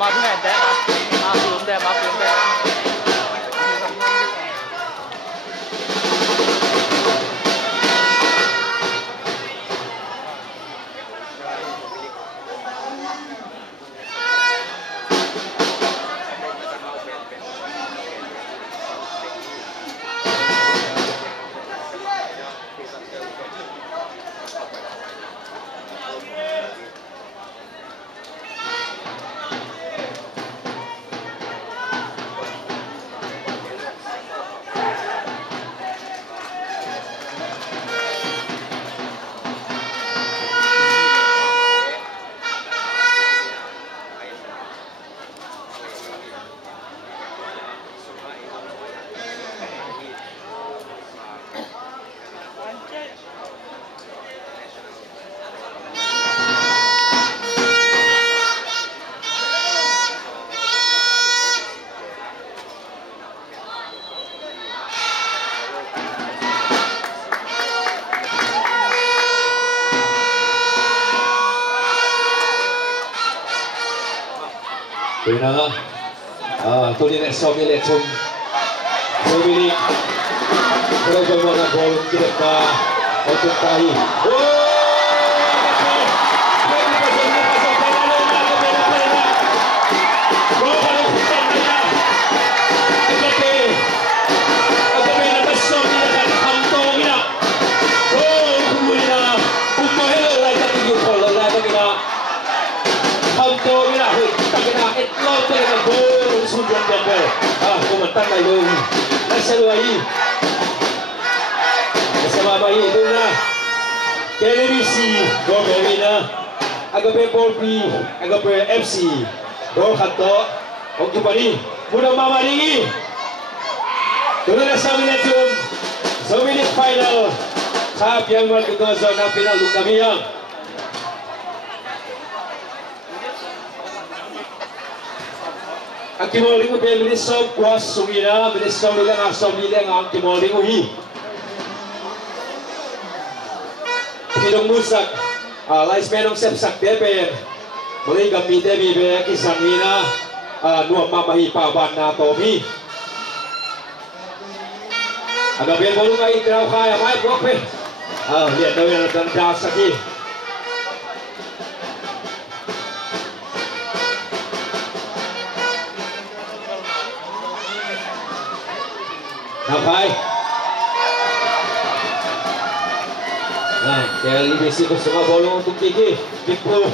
มาที่ไหนแต่มาคืนแต่มาคืนแต่Bina, tuloy na sa milit sa milit. Pero yung mga bolong tidak na otong tayo. Kumantan na yung nasaluayi nasamamahi ito na Televisi Gomeri na agape Polpi agape FC Gol Kanto okay pa rin munang mamalingi tuloy na sa minatyon sa minute final sa Piang Marquitoso na pinalugkamiyang ang kimoling ko bilang ministro kuas sumina ministro bilang asam bilang ang kimoling ko hi pinong musak lais menong sepsak deper mulai gamite bibe kisang ina nuam mamahi paban na tomi agak biar bolong ay ikraw kaya may gope lihat daw yung nagdanda sakit Napai. Nah, kaya libisi ko sa mga bolong untuk tinggi. Bigpo.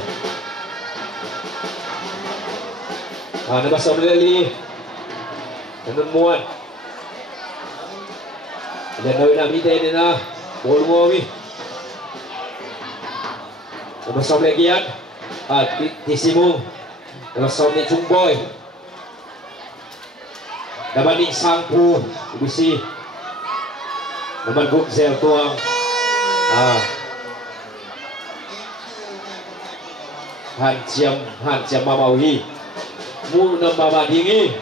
Nabasa mo nila Nanunmuan. Dan nawin namin tayo na bolong mo kami. Nabasa mo lagi yan. Tisimu. Nabasa mo ni Chungboy. Naman ni Sangpu ibisi naman Gugzel tuang Hanjam mamauhi muna mamadingi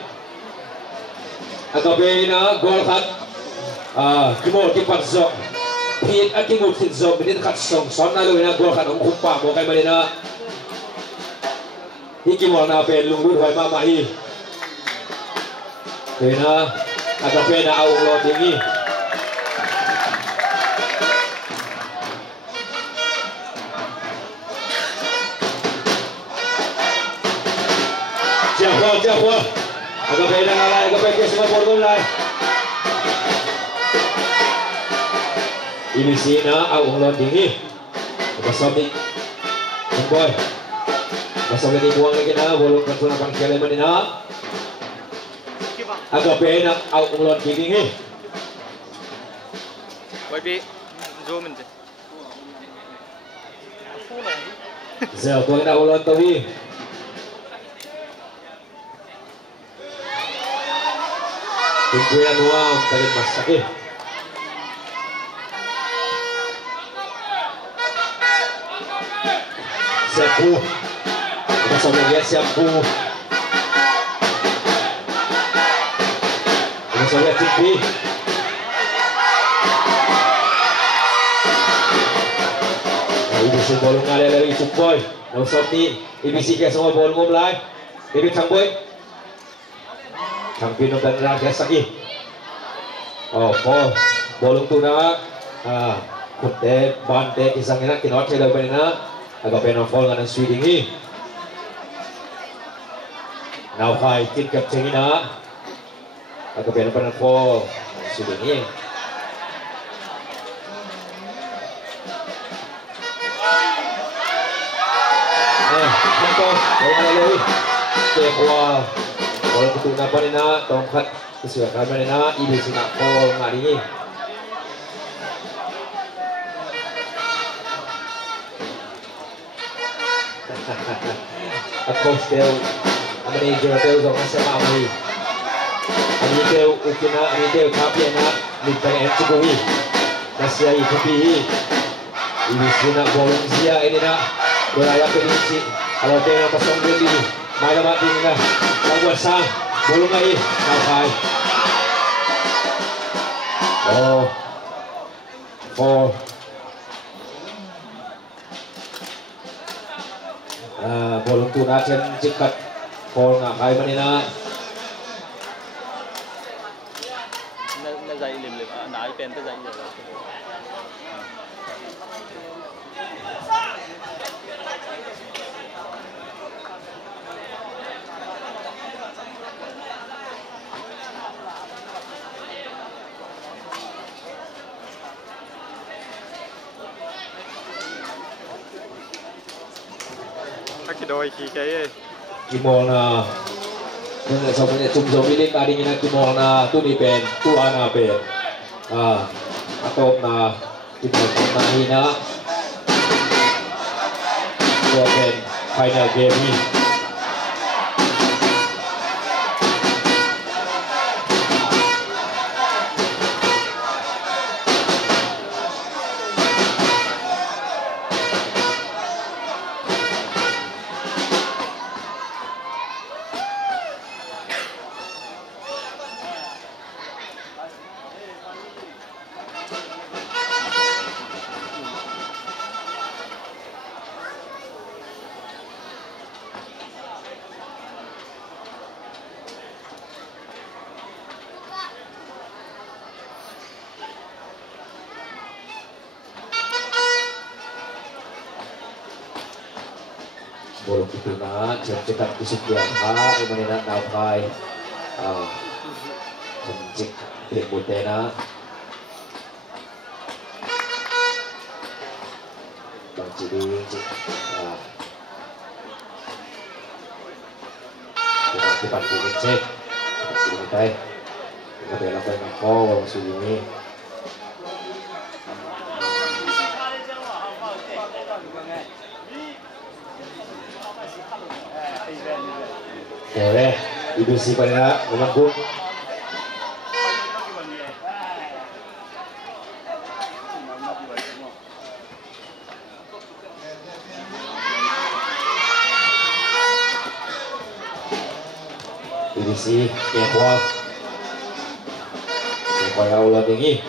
agabe na gol kat kimol kiparzok hit at kimol kitzok binit katsong son na luwi na gol kat ang kumpa mo kay malina hikimol na pen lunggur hoy mamahi Pena ada pena awang lo tinggi. Siapa? Agak pena ngalai, agak pena semua bola lai. Ini sina awang lo tinggi. Basami, boy. Basami dibuang lagi na, bolong kantunan pangkialay manina. Agak pena out ulon kicking eh. Wabi zoom in. Zel tuang na ulon tawi. Tingkuyan uang talit masakit. Siapu. Bersama dia siapu. Bersama TV. Ibu bolong ada dari Cumboy. Nau soti ibisi ke semua bolong mulai. David Changboy Changpino dan Raja Saki oh Paul bolong tuna kunte bante kisangina kinot cedal benina agak pengen fall dengan swing ini now high kick up cengina agak pengen fall swing ini Contoh, orang lalu Kekuah Kalau ketuk napa ni nak tongkat kesukaan mana nak ini sinak pol hari ni a coach del a manager del dong asal kami ini del ukina ini del kapian nak minta entry nasihat itu ini sinak bolong sia ini nak beraya penisi kalau tengah pasang beli mai dapat tinggal buat sang bolong lagi sampai bolong tu nak cekat pol nak kai mana nak nó dậy liềm liềm nãy pen tới dậy rồi cái đôi khi cái Kimona dengan sebenarnya cuma milik tadi ni Kimona tu ni pen tu ana pen atau na Kimona hina tu pen final game ni bolong itu nak cekat kesukian ini nak napai cek trik butena bang ciri cek kita cepat cek kita bela bela kau sini boleh ibu si pada mengaku ibu si kekuat ulah tinggi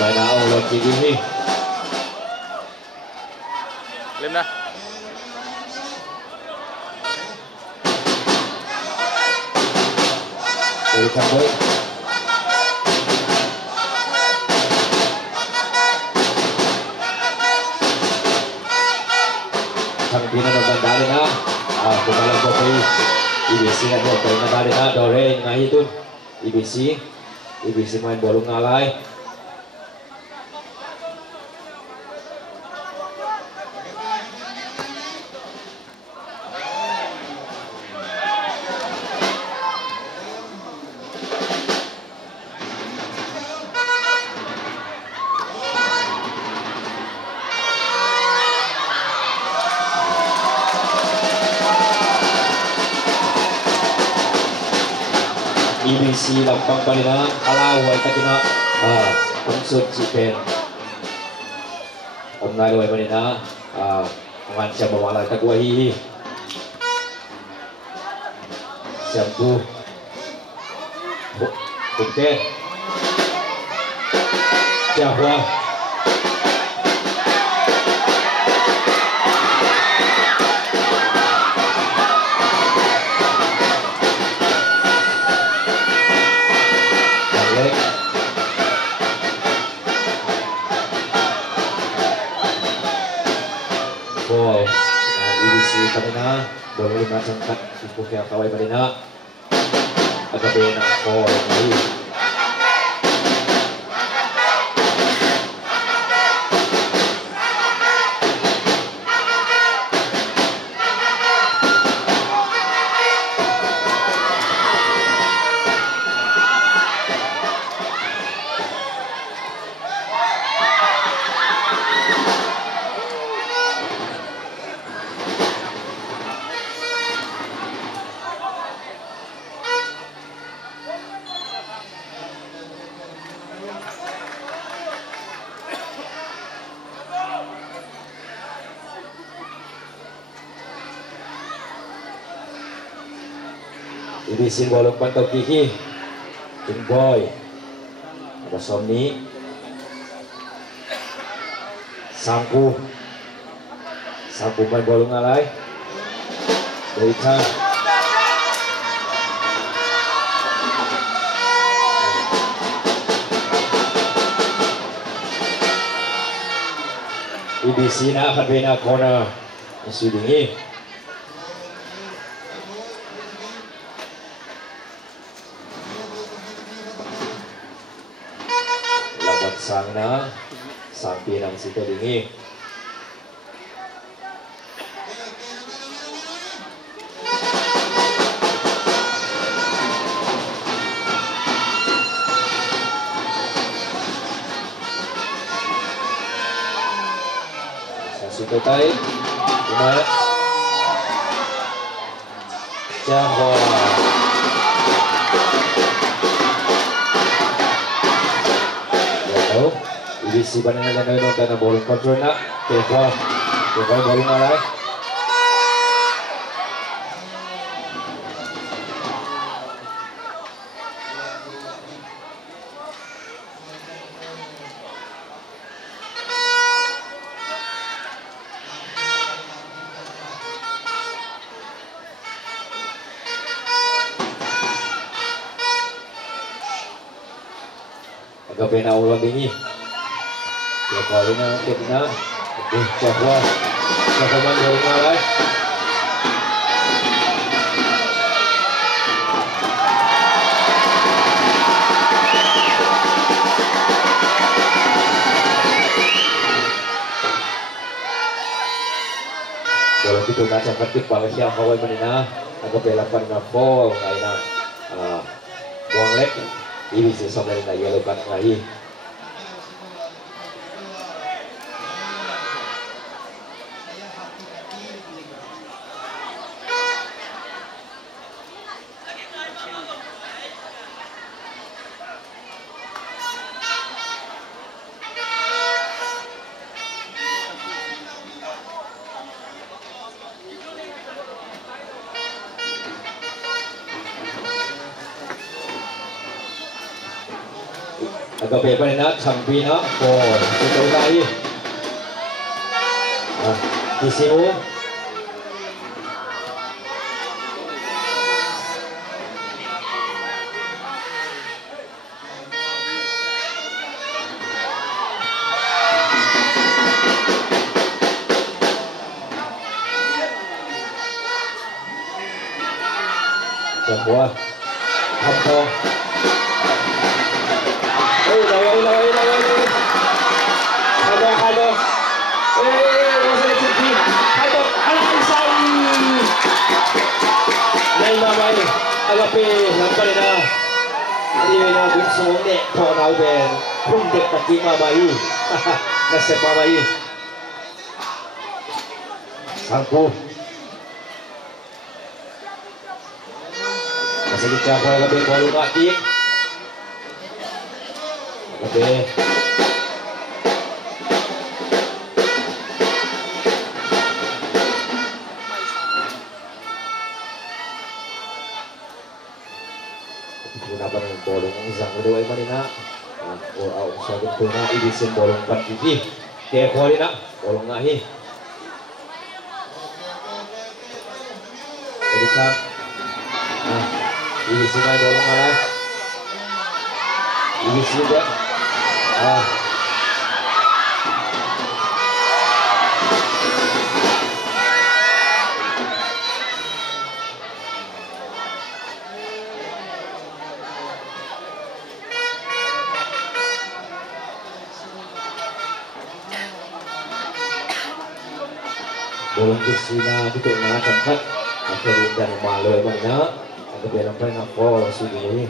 Main out lagi ni. Lên dah. Dari Kamboy. Thằng Pina nó vẫn đá lên á. Của các lần bóng IBC đã được tới đá lên á. Dore ngay itu IBC main bolong ngalai. IBC lampang palina kalau kita kena unsur cipen omnai palina mengancam memalah tak wahi Siampu Bukit Jahwa Alek Ball IBC kanina boleh macamkan ibu kaya kawai kanina agak benar ball lagi IBC bolong pantau kiki King Boy ada Somni Sangku main bolong alai Berita IBC na akan bina corner Sudingi Sana sampai nang situ dingin. Situ tay, gimana? Jahwa. IBC panengan na ngayon na ball control na Kekwa ball nga lang agak pena ulang dingin ya kalau na kita Jahwa Jahwa bolong alay bolong itu nasa ketik balik siya kaway manina agak belapan na fall ngayon na buang lek IBC sama na yellow card ngayon agak bebas nak sampai nak kita lagi di sini Jahwa Hampo agape lampari na ini na gusto ni po na uben kung dek pati mamayi nasa mamayi Sangku masih dicapai lebih baru lagi lebih ay manina. O sa ito na ibisin bolong patiti. Kaya kuha rin na. Bolong ngahi. Ibisang. Ibisin na bolong ngahi. Ibisin juga. Bolong kesina dito na tempat akhirnya dan malu emangnya agak bilang apa nak fall sini ini.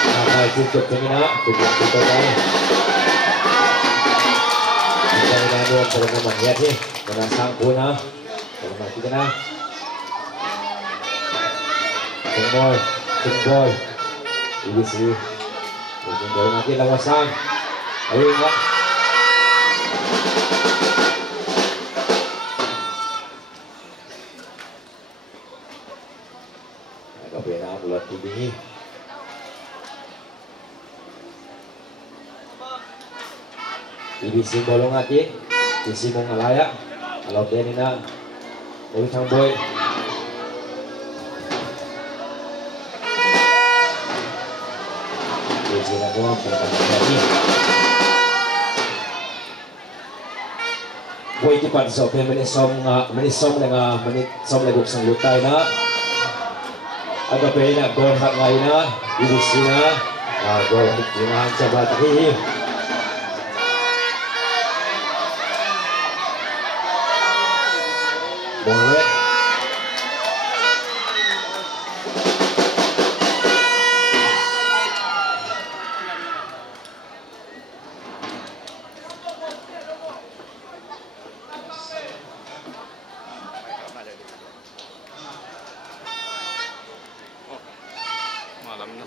Nah, cukup kemana? Cukup kan? Kita ini dua pertemuan lihat nih, dengan sang puna. Kalau mati kena Cengboy ini sih Cengboy nanti lawasan ayo enggak agak beda bulat ini sih bolong hati isi mau ngalayak kalau dia ini nak Ôi thằng Boy Điều gì là đúng không? Phải làm gì Boy di pan so menit som na guk sang lutay na aga pe na gol hat ngai na ibisi na gol hit sa bataki boleh malam na.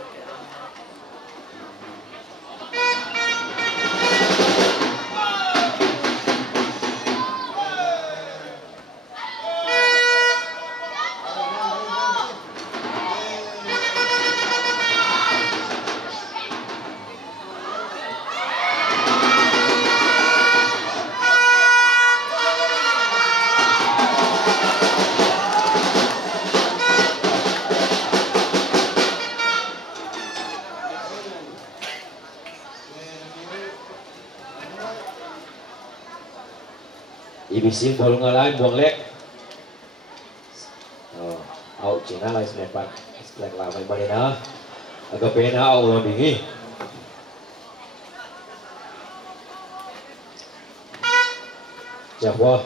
Ibisi bolong lain buang lek. Out Cina lah semepat. Seplek lah main balena. Agak pena out bingi. Jawa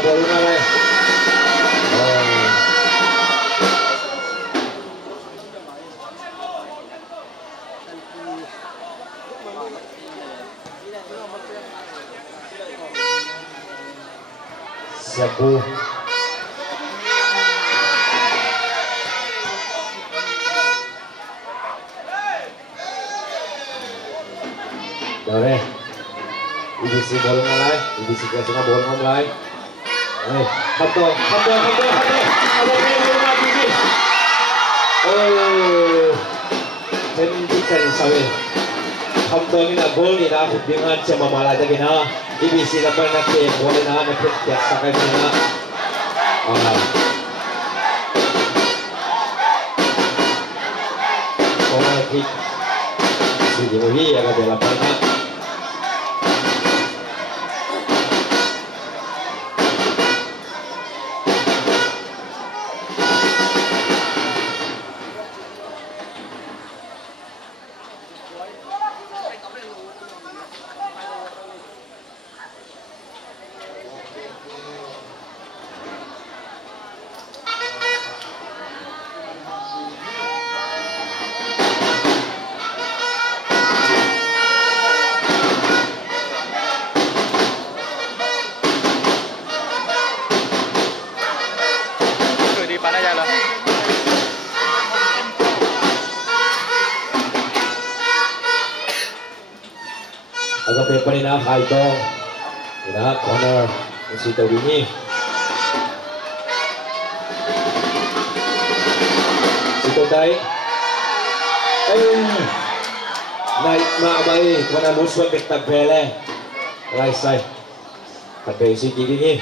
bolong lain. Siapu Dore Ibisi bolong mulai Ibisi kesana bolong mulai Hato Oh Hentikan sawil Hato ni na gol ni na hubingan siya mamalada gina Ibisi na pa na kaya boleh na napityak sa kanya na hit sige uhi agak bela parna agak pa rin na Kaitong. Ina, corner. Si Tawini. Si Today. Ayun. Night maabay. Kuna luswa Tagbele. Right side. Tagbele si Gigini.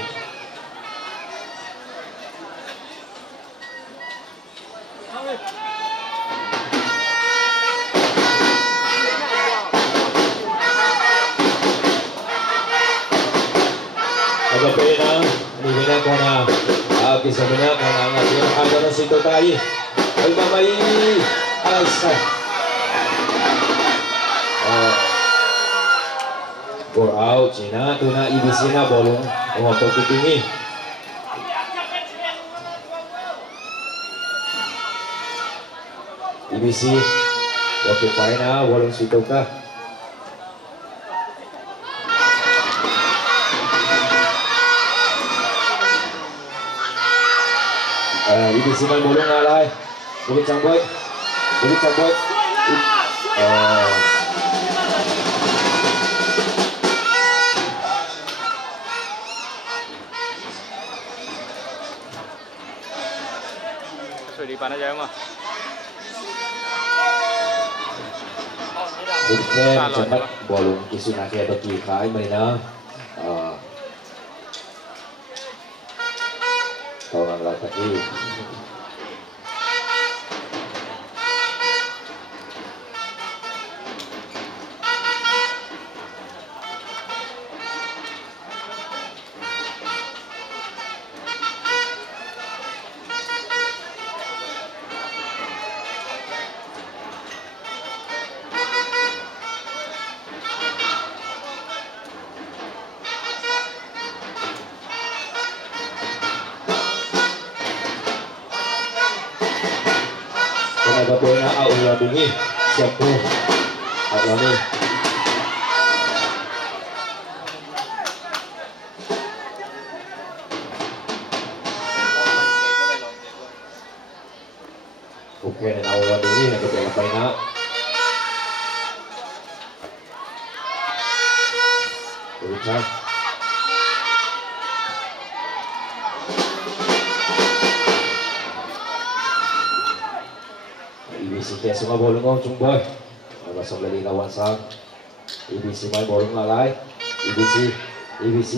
Agak pena, ni bina ko na kisah bina ko na ang ada na si Today. Ay mamay alsa. Go out Cina tu na ibisi na bolong ngotot tinggi. Ibisi waktu paina bolong si Toka. Ibisi man bolong alay. Bukit Cangboy. Sudah di mana aja mah? Bukan cepat bolong kisunaki atau kikai mana? Orang lagi. Agak bola ulah bunyi siapa awal ni okey dan awal bunyi agak bola paina urusan IBC kaya semua bolong ngau cumboy. Masuk lagi lawan sang. IBC main bolong ngalai. IBC.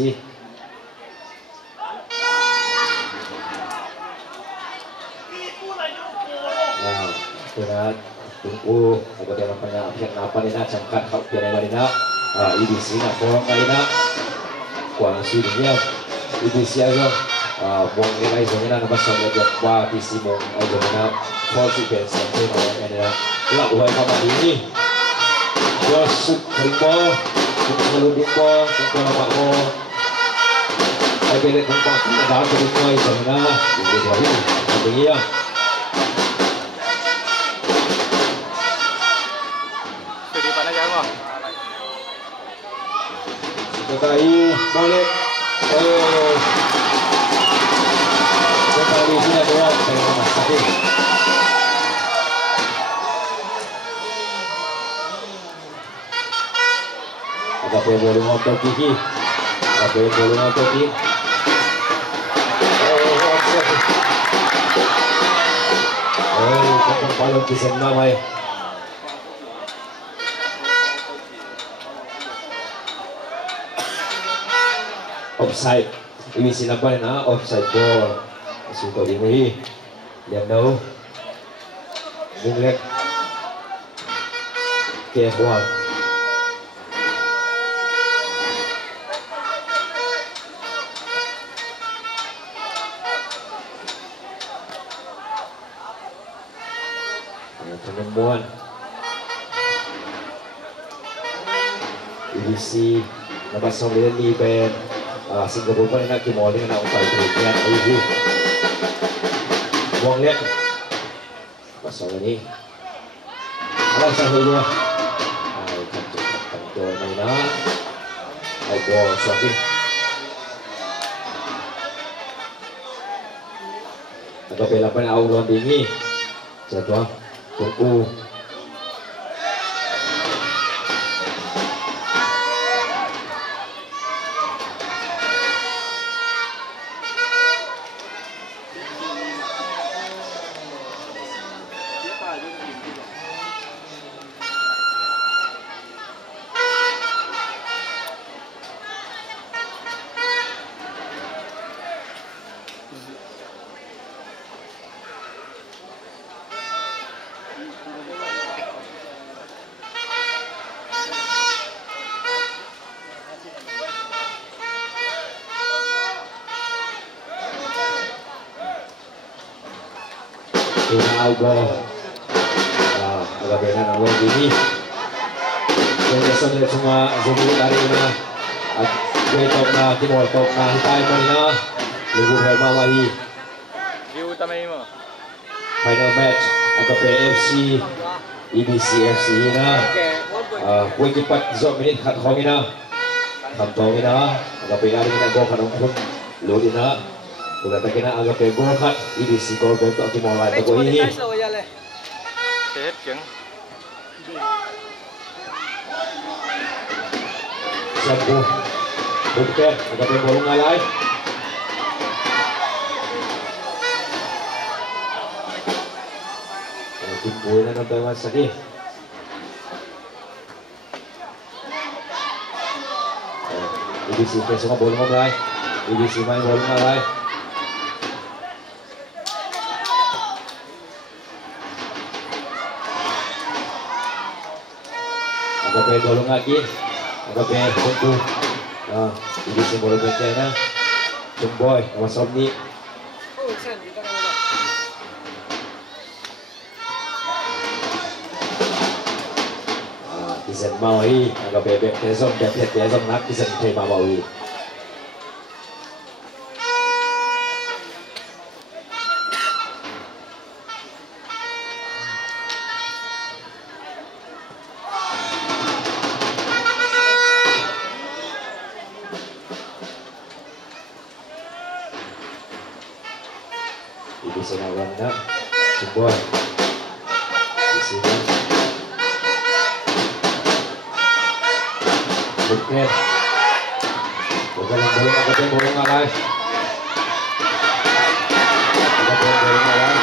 Nah, berat. Tunggu. Agak dalam penyampaian apa ni nak cangkat kau tiada lagi nak. IBC nak bolong lagi nak. Kuang sini IBC agak. Buang nilai sebenarnya nak masuk lagi. Wah, IBC mau agak nak. Konsekuen sampai mana nak buat apa ini? Jos terima, selalu terima, terima makmo. Agak tempat dah terima itu mana? Ini lagi, ini ya. Sudah mana jauh? Sekai balik. Sekali sini dua, saya masih. Agak bolong ngotot gigi. Kapang palong kisah namai. Offside. Ini sinapan na offside ball. Suka dimulai. Lihat tahu. Bunglek. Kehwal. Penemuan IBC lepas sambil ni band Singapura pun nak kimoleh nak upay berikutnya ibu buang lihat pasal ini alah sahulu kantor mana aku suapin agak belapan awal dingin jadwal tunggu Tunaw ball. Agabi na ng Wong Dini. Kaya sunod sa mga zumuli arena at wait-up na, timor-top na, hitayin mo nila. Lugubay mamahi. Giutamay mo. Final match, Agape FC, EBC FC na. Kuwing ipat zo minit kathongin na. Kathongin na, Agape na rin na go kanong pun. Lodi na. Tulatagin na Agape go kat, EBC goal goal to timor lahat na go hihi. Sehat keng. Sampu Bukter, Agape bolong ngalay. Timpuin na ng Taiwan Saki. EBC kayo sa mga bolong ngalay. EBC may bolong ngalay. Agape bolong lagi. Agape puntu. EBC bolong bentay na. Jumboy, Mas Omni. Kisan Maui, Agape Tezong, Dapat Tezong nak Kisan Tema Maui. Ibu senawang na, Jumboy. Di sini. Bukter. Bukan bolong Agape bolong ngalay. Agape bolong ngalay.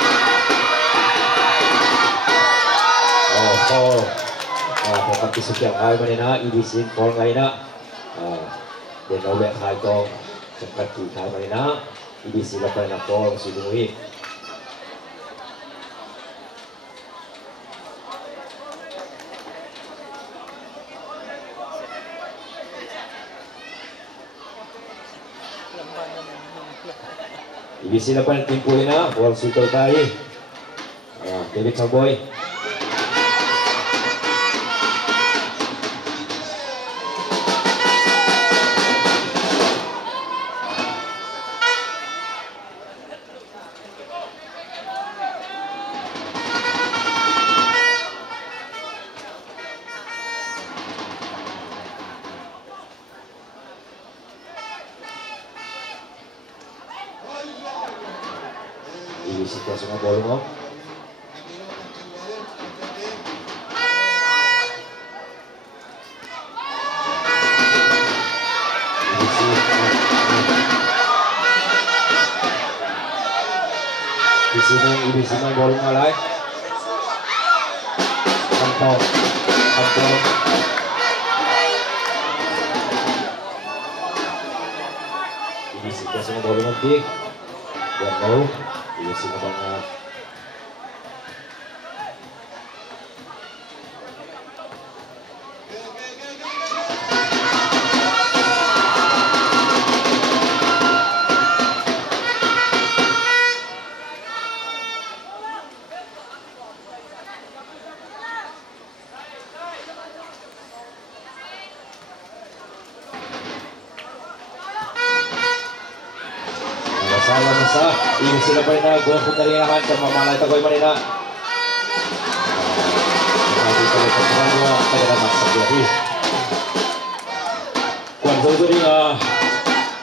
Tetap disukian kaya manina EBC ball ngay na. Then nawek kaya itong cepat kaya manina EBC lapay na ball si Dumuhi. EBC na pa ng timpuhin na, ball suto tayo. David Samboy. EBC ka sa mga bolong mo. Di sini EBC man bolong ngalay. Kantong. EBC ka sa mga bolong mo. Buat mau EBC na mga masalah masa ini sila pa rin na gawang punarinahan sa mamalay tagoy manina. Dito ulit ang mga kagalaman sa biyahe. Kung sa rin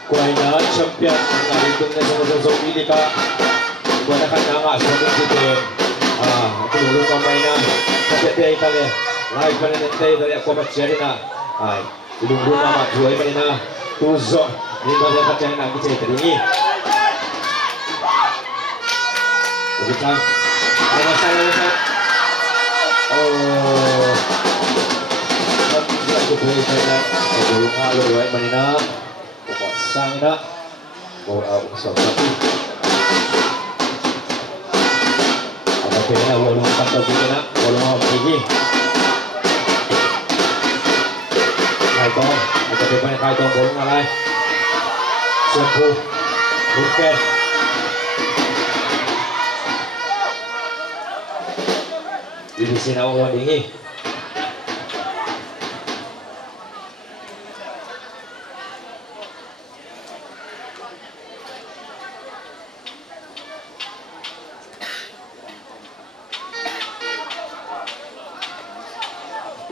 kuhay na champion ang nalitong na sa pili ka kung na nga sa mga sitin tulong kamay na kapitay kami live pa rin tayo dari ako matsari na ay tulong naman buhay pa rin na tuzo hindi ba dapat yan ang kita ringi. Begitu, ada masalah. Tidak boleh saya. Bolong ngalu, right manina. Pasang na. Bolong satu. Ada pena bolong patah pena. Bolong lagi. Kaitong, ada pena kaitong bolong ngalai. Sempu, buket. Di sini orang dingin.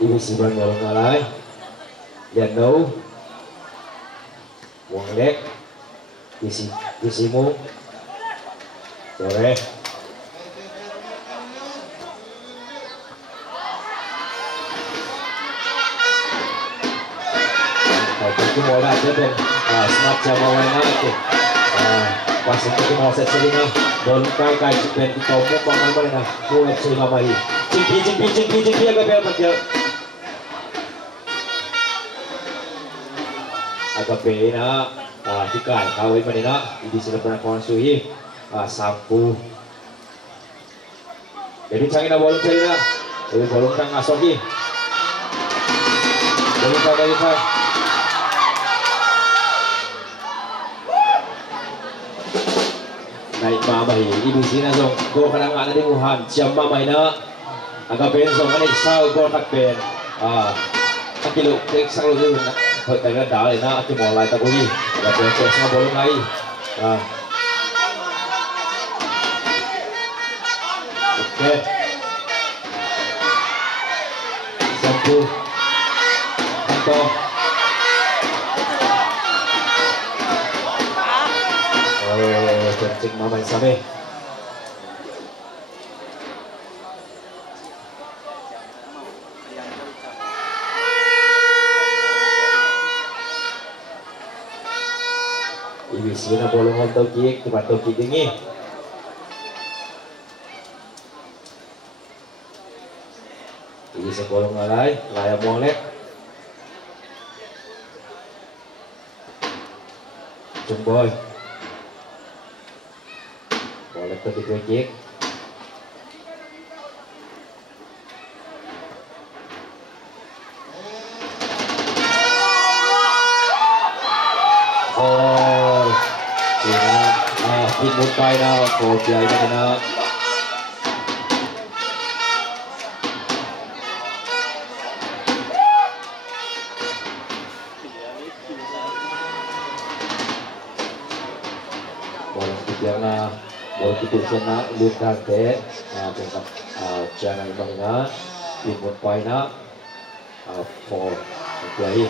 Ibu Siban kalau ngalai, lihat dau, buang lek, isimu, sore. Itu mulai aja ben, semacam awalnya itu, pas itu mau set sering don kai ben kita mau pangan mana, mulai cuma mai, cimpi agak berapa agak pena tikai kawin mana ini sudah pernah konsui sampu jadi cangina bolong cangina jadi bolong tang asoki bolong kagak ikan naik mama ini sini dong go kadang ada di Wuhan jam mama ini agak pena so kan isau go tak pen kilo tek sang lu thôi tay nó đỡ thì nó cái mò lại ta có gì là để cho nó bố ngay ok xem tu ăn to chân chính mà mình sao đây Ibisi na bolongan tokik, tempat tokik dingin. Ibisi bolong alai, layak molek. Jumboy. Boleh tokik tokik. Một bài nào cổ chạy này nào boleh kita boleh kita cina luka ke tentang jangan bangga imut bài nào for play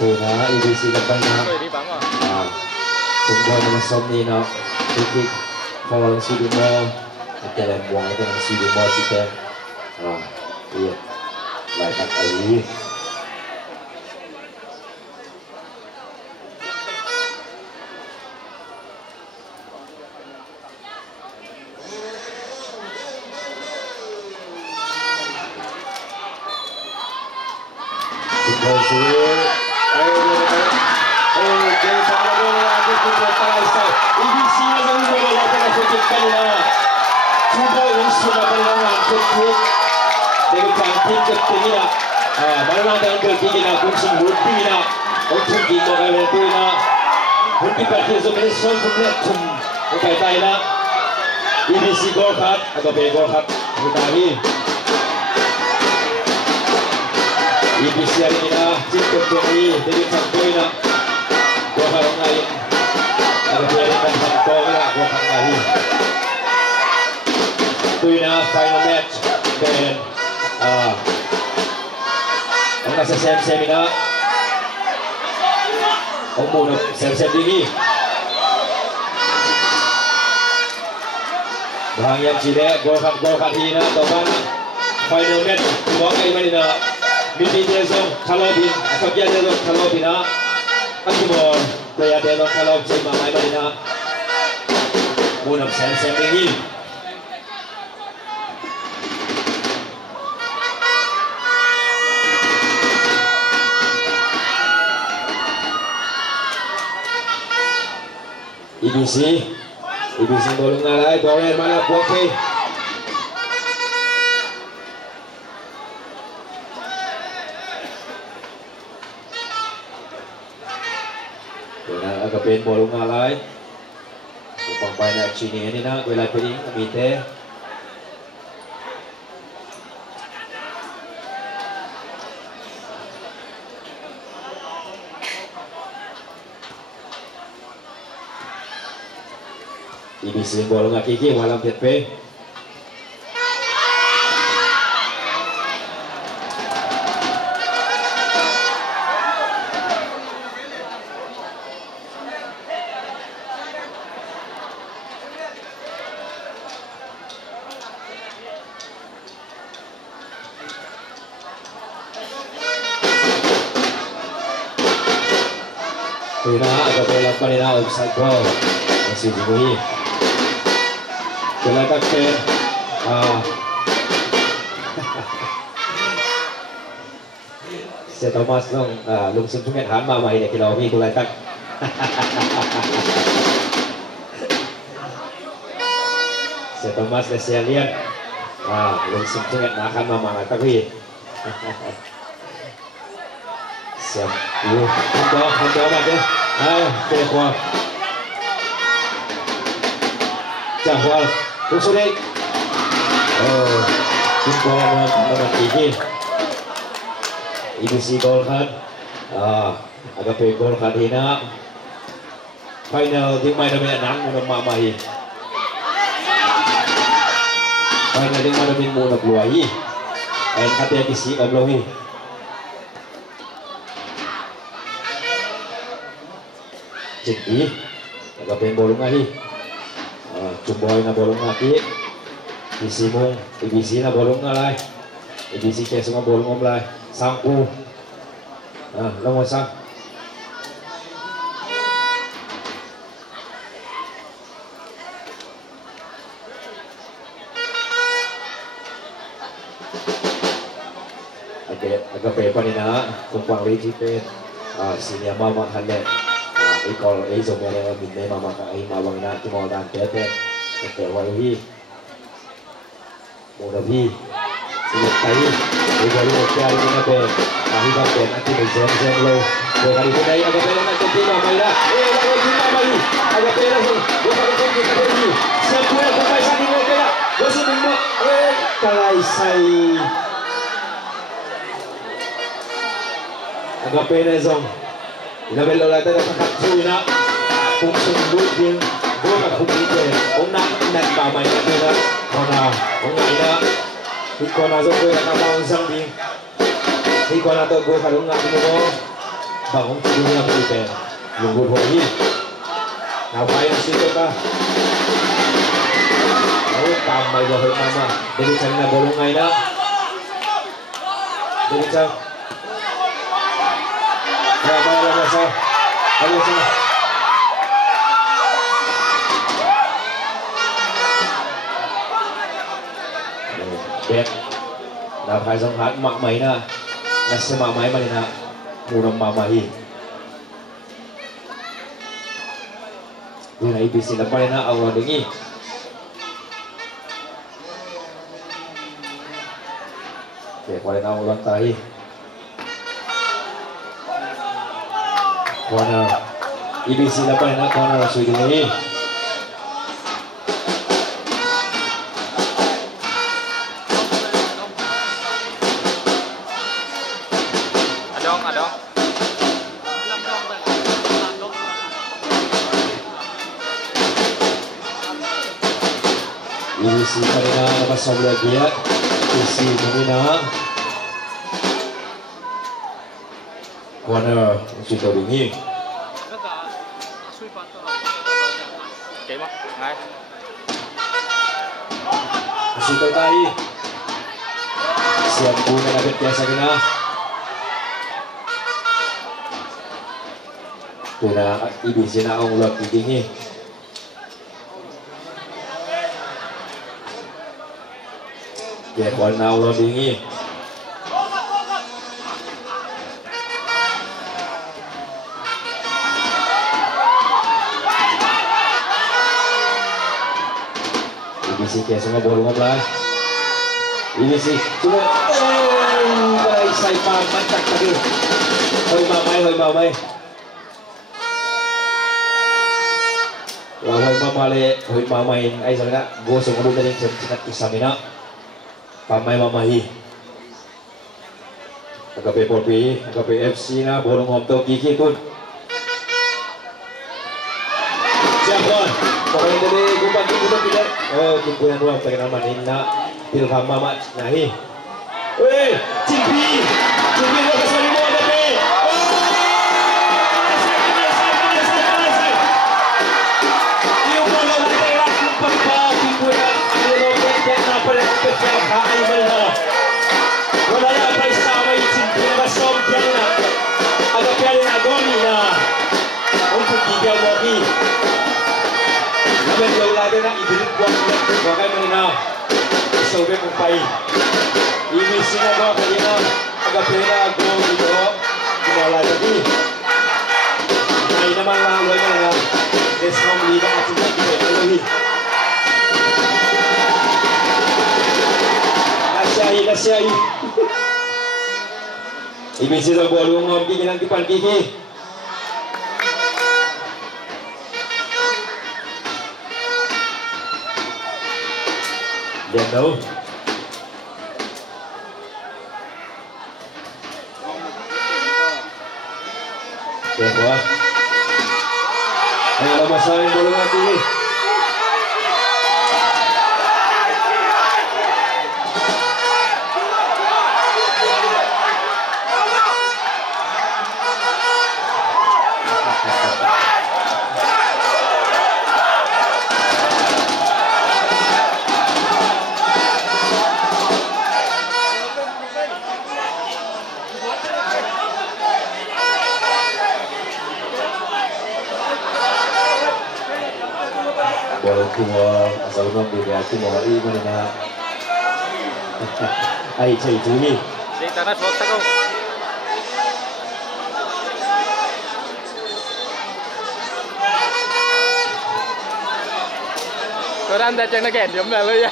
Tuna ibisi depan na semua nama somni na titik kawalan Sudumo kita buang itu nama Sudumo kita iya layak kali Ibisi golkat atau begolkat hutahi Ibisi hari ini cukup tinggi jadi sampai nak golkat orang lain ada pilihan sampai nak golkat lagi itu ini final match dan orang sesem ini umur sesem tinggi Bahang yang cile golkat hina topan final match dua kali mana na midi deso kalobin atau dia deso kalobin na akimor daya deso kalob si mamai mana na munam sem ini Ibisi bolong ngalai Doren mana buat ke agak pen bolong alai. Upang pa na chini ni na wala piling amite. Ini simbol ngakiki walang tetpe. Ina agak belak panina offside ball masih dibuhi. Kailan takpe si Thomas nung lungsong sungat han mamay na kilomi kulay tak. Si Thomas na siya liyan lungsong sungat na han mamay takwi. Siap, hando mati. Tehwa. Jahwal, tusuk. Oh, jumpa nomor 3. Ini si gol kan. Agak pe gol kan hina. Final di mana nang muna mamahi. Final di mana muna buahi. And kata kisi oblohi. Jadi, agak pengen bolong lagi. Cumboy na bolong lagi. Isi mong, ibisi na bolong ngalai. Ibisi kayak semua bolong ngalai. Sangku. Lemon sang. Agak pengen panina. Kumpang lagi pen. Sini mama hanya. Ikol Ezo mere minne mama ka ai mawang na timo dan tete tete wahi mona bi sini tai ego lu kya ni na be ahi ba be ati be zen zen lo be kali ko dai aga be na tete ma mai la la ji ma mai aga be la so go ka ko ki ka ni semua ko mai sa ni mo be la go si mo kalai sai aga be na zong ina bello la tata kakaksu ina kung sundut din go na kumite kung na mamay na pera kung ina iko na zo pera na maunzang din iko na to go karong nga mo bangong tuloy na kumite yung buhay na bayang sito ka tamay bahoy mama dili cang na bolong ngay na dili cang Ayo sana. Bet. Dah hai song hat mak mai na. Nasi mak mai mali na. Murang mamahi. Ini ibisi lepas na awal dengi. Okay, paling na ulang tahi. Corner, ibisi lepas nak corner sudah ni. Adong. Ibisi pada lepas sebelah dia, ibisi menina. Corner sudah dingin. Kém không? Ngay. Sudah tadi. Siap pun nak biasa kena. Kena ibisi nak ulat dingin. Dia corner ulat dingin. Ini kayak semua bolong lah. Ini sih cuma balai saipan macak tadi. Hoi mamai. Hoy mamale, hoy mamain ay sa na gusto mo din yung chinat kisamina. Pamay mamahi. Agape Porpi, agape FC na bolong homto kiki tun. Siapon. Pokoknya dari gubat kita tidak. Oh, kumpulan ruang tak nama Nina Ilham Mamat nahi. Weh, Cimpi dah kesal lima agape. Bên dầu lại bên này ibig buat bukan menina sobe kumpai ini sini gua kayaknya agak beda gua gitu kemana tadi nah ini malah lo ya desnom liga macam gitu lagi Asyai ibig sih gua lu ngom gigi nanti pan gigi Dia tahu. Dia buat. Ada masalah yang boleh mati. Tua asal nom di hati mau hari mana nak? Ai cai curi. Di tanah swasta kau. Kau dah anda jangan kena diam dah ya.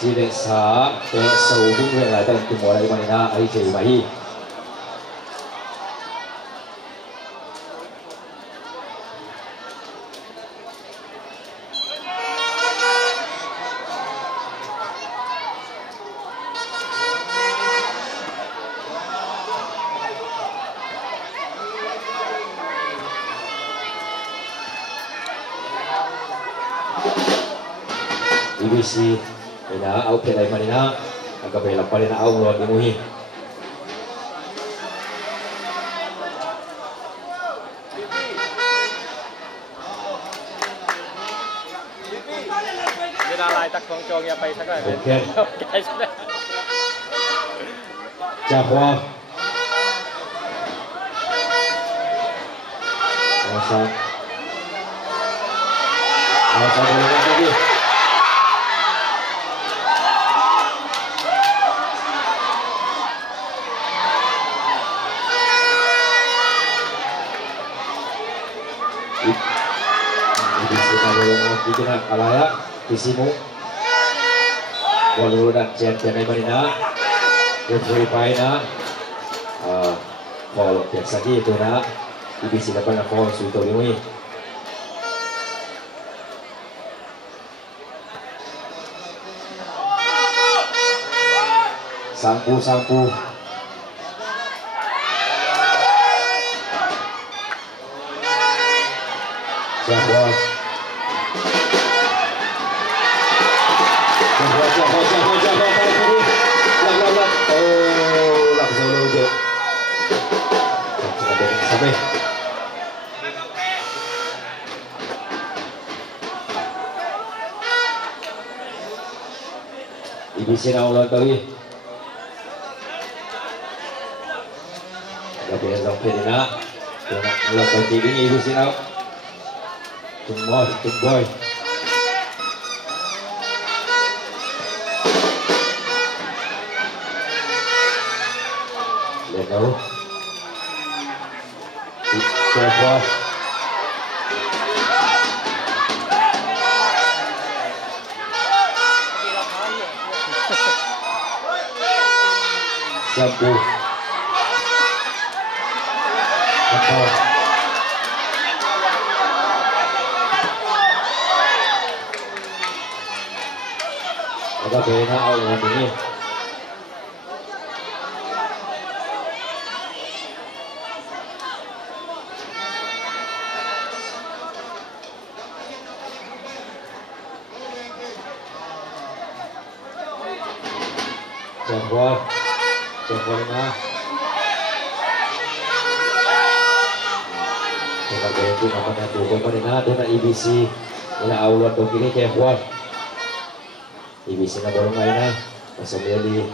Chỉ để xả để sầu vung về lại tận từ mùa này mà na ấy chỉ vậy. IBC ina au pelai manina agak pelai paling au lo dimuhi Dia dah lai tak kongcong ya pai tak kan. Guys. Jahwa Masa lagi Bikin alaya isimu Walau dan champion Marina Verify na Follow biasa gitu na IBC dapat na follow suito ini Sampu Siapa sampai IBC na ulan tadi. Ada besok pedi na. Kena ulan tadi ini IBC na. Tumboy. Lihat tahu. Siapa? Siapa? Ada bena awal ini. Jempol na. Kita ganti namanya tuh kemarin ada na IBC. Ina awal tuh kini jempol. IBC na baru main na. Masuk jadi.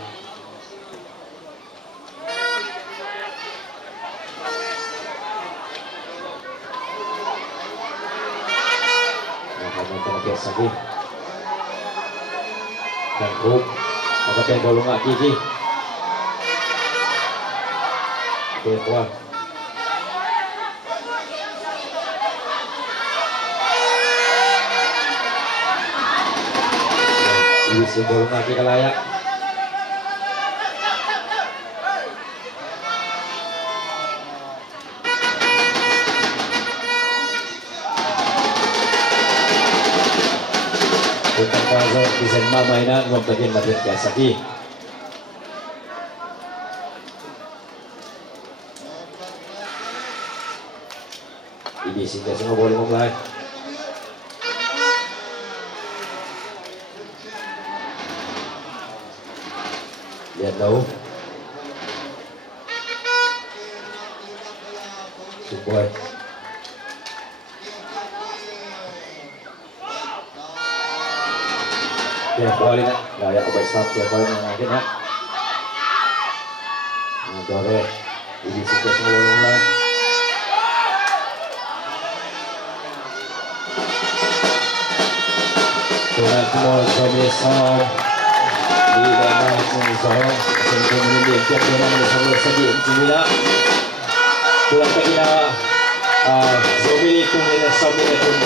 Nah, kamu biasa lagi. Dan grup. Agak yang baru nggak gigi. Kuat. Ini sebelum lagi ke layak. Kita pasang desain mainan ngomongin materi biasa lagi. IBC ka semua boleh mulai. Lihat tahu. Super. Ya boleh nak. Layak obat start ya boleh nak nak. Nah, boleh. IBC ka semua boleh mulai. Dengan semua pemirsa di dalam pemirsa untuk menunjukkan dengan bersama saja semula pulang pergi lah Zobili kemudian sambil pun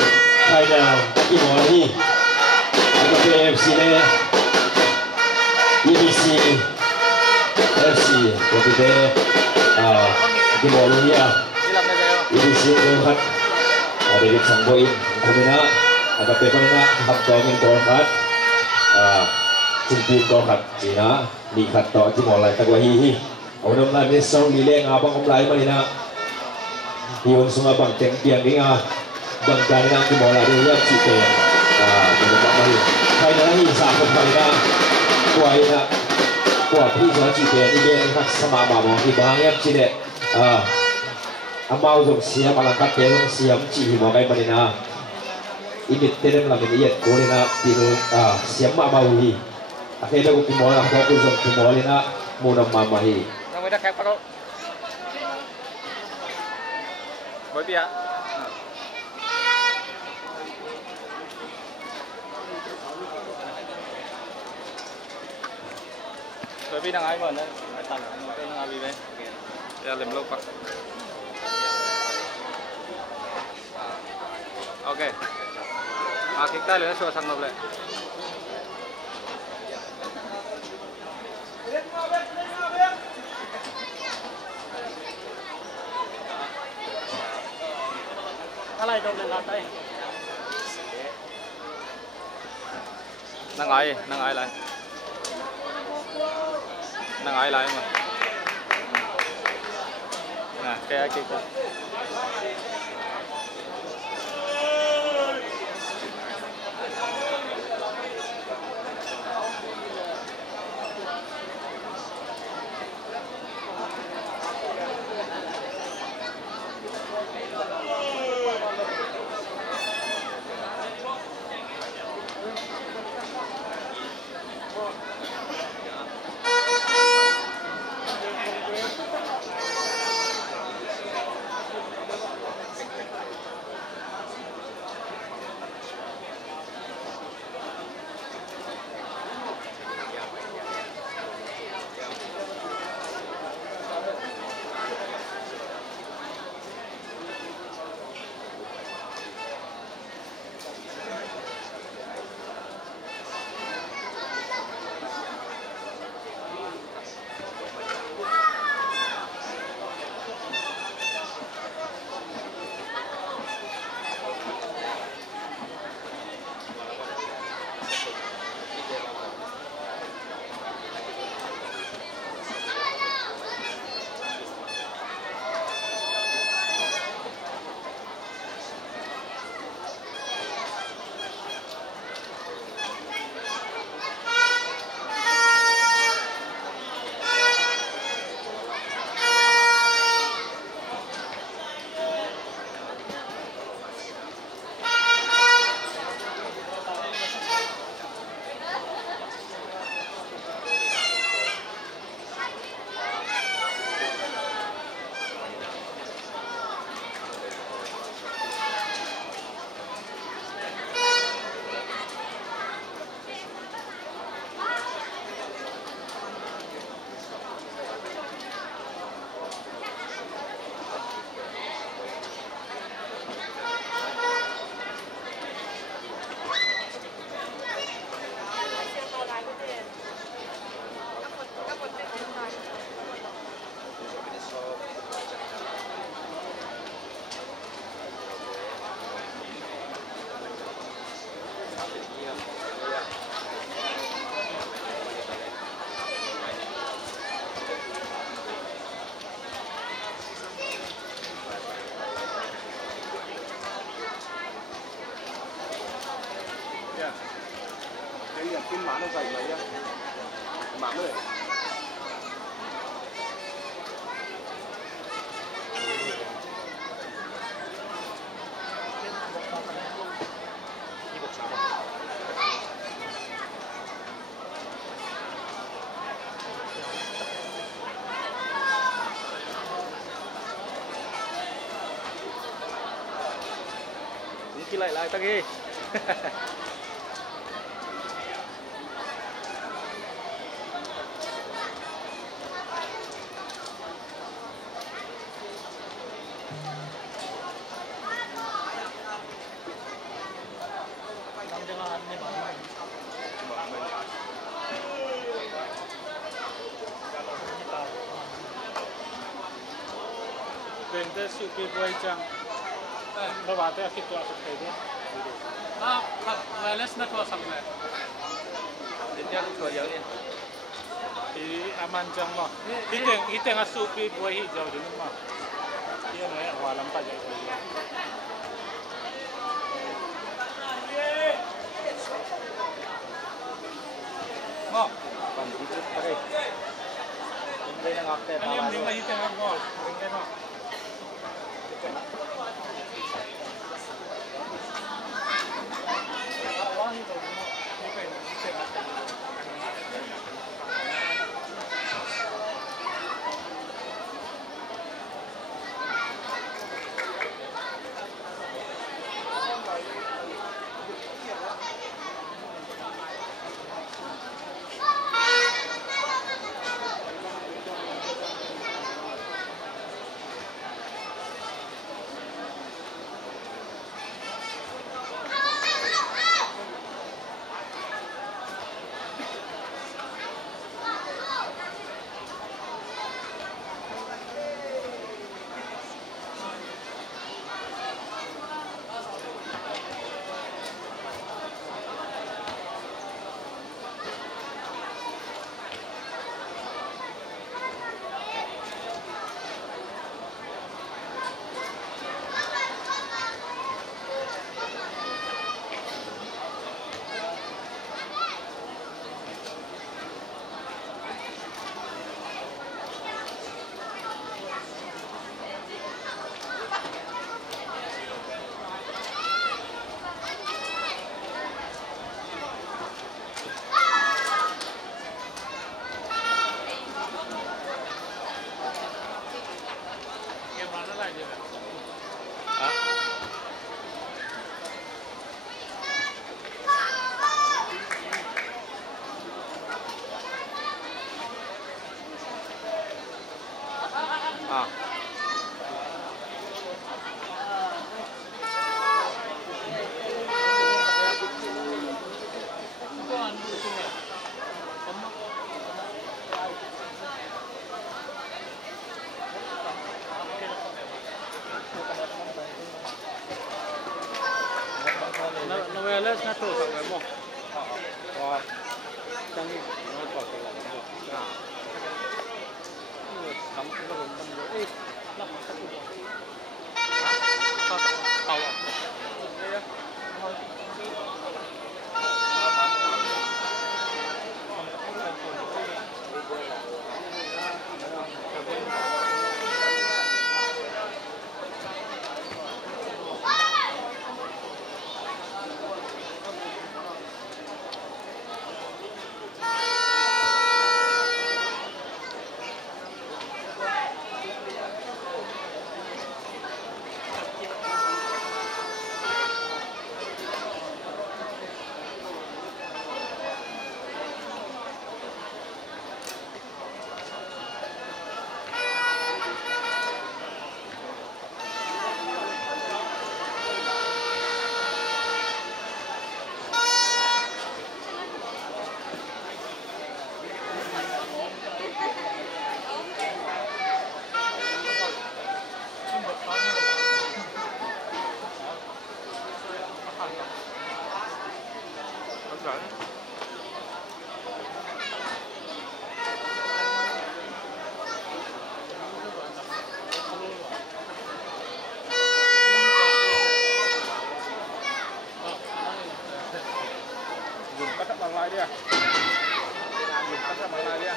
China Imo lagi agak PFC ni IBC FC jadi di Molunia IBC Tuhan ada di Sangboin kemudian agak pepan nak hamtongin kolkat, cincin kolkat Cina, lihat tau cimolai tagwahihi. Awalnya mulai besok lileng abang mulai malina. Iwan sungai bang cengpiang dia, bang jangan cimolai dia cite. Menurut malin. Kaya lagi sakit malina, kuaina, kuat pisau cite ini dia nak sama mama di bangnya cite. Amau jom siam malangkat dia jom siam cihi mau kaya malina. Ibit terem lagi lihat korina pilu siapa maui akhirnya aku timola aku jom timolina muna mamahi Nang dah kayak paro Boy pia Boy pia nang ai mà nó tặng cái nang ai về ra làm lâu pak Okay. Kita lihat suasana boleh. Alai dong lên tay. Nang ai lại. Nang ai lại mà. Nè, cái kia. Phun má nó dày mấy á. Mảng rồi. Đi lại ta ghê. Bende supi buai chang. Bawa te akit tu asal kayu. Ah, wireless na tu asal ni. Dia tu tu yang ni. Ini aman chang lah. Iteng supi buai hijau di rumah. Dia ni awalam pada itu. Ngok, panjang tu perih. Ini yang apa? Ini yang lima iteng ngok, ringkih ngok. Wireless na to sa mo. Wah, tangi no pa ko lang mo. Kamu ko lang mo. Nak sa ko. Tawa. lại đi à? Cắt lại đi à?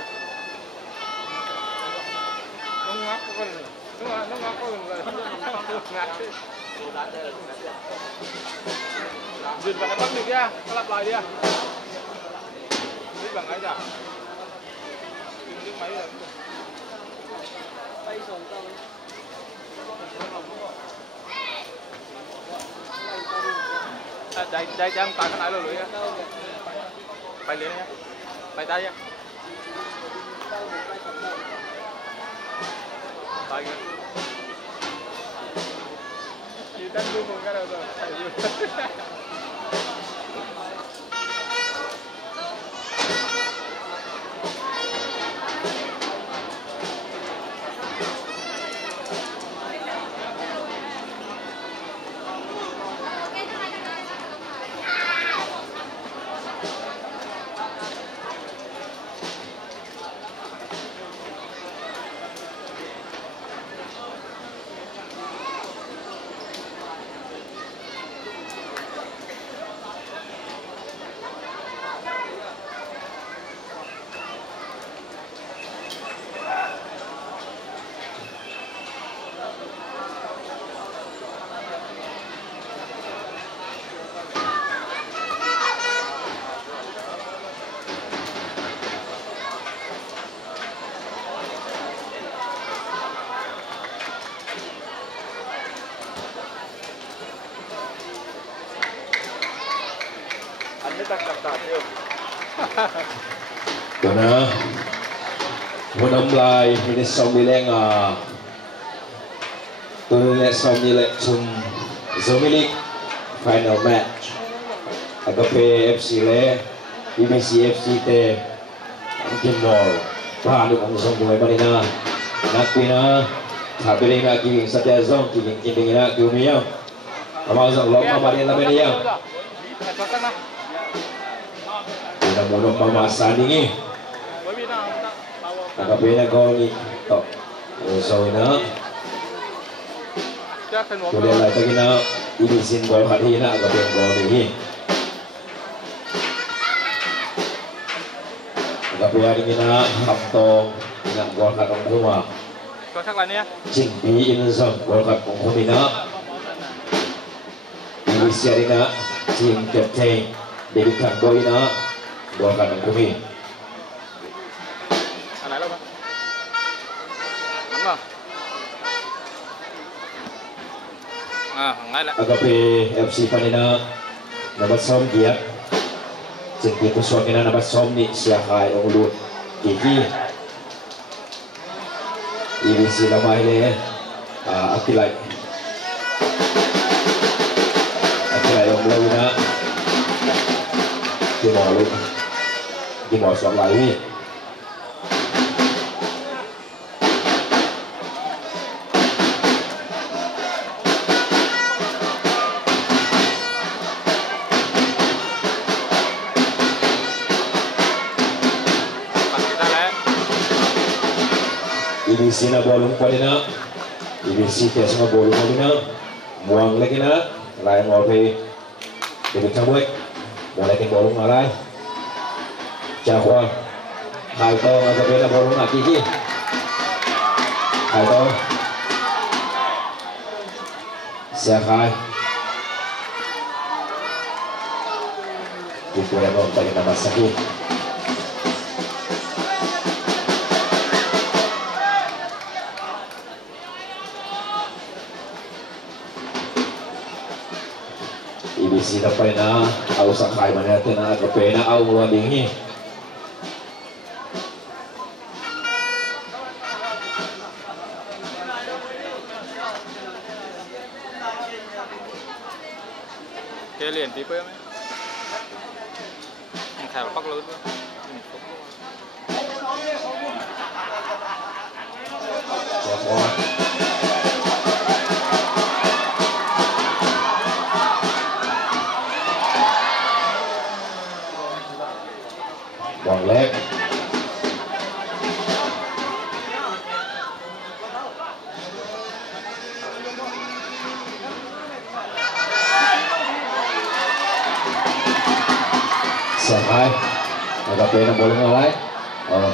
Nó ngáp con này, nó ngáp con người, dừng lại bắt được kia, nó lặp lại đi à? Biết bằng ấy chả? Biết máy rồi. Tay sồn tao. Đây đang tay cái này rồi nhá. Bay lên nhá. Bay tay nhá. Tay kìa. Chỉ đang đưa một cái đầu rồi, thầy đưa. Karena menamlai ini somileng tulis somileng cum zomilik final match agape FC le IBC FC te Timor baru langsung mulai marina nakina sabere ngaki satia zong kini kini nak dunia amal zong lom marina marina mudah memasan ini agak beda kau ni tok so ina boleh lah kita kena ini simbol hari nak agak beda kau ni agak beda ni kita hamtong nak gol kat orang rumah cingpi ini zong gol kat orang rumah ini siarina cing captain dari kantor ina gol kat orang rumah agape FC Panina nabat som dia jadi kusuangina nabat som ni siakai ang ulut kiki ini sila maile akilai ang lawina di mau soal lain IBC na bolong pa rin na IBC kaya sa bolong pa rin na muang lagi na lain mo pa ibig sabuik mulai kin bolong malay Chakwa hai to nga gabi na bolong na kiki hai to siya kai dito na mo pa rin na masakit IBC na pa na au sakay man natin na agape na au wadingi kaya liền tí quên khả là bắt lớn Bóng lép Sẻ hai Agak pena bolong alay. Oh.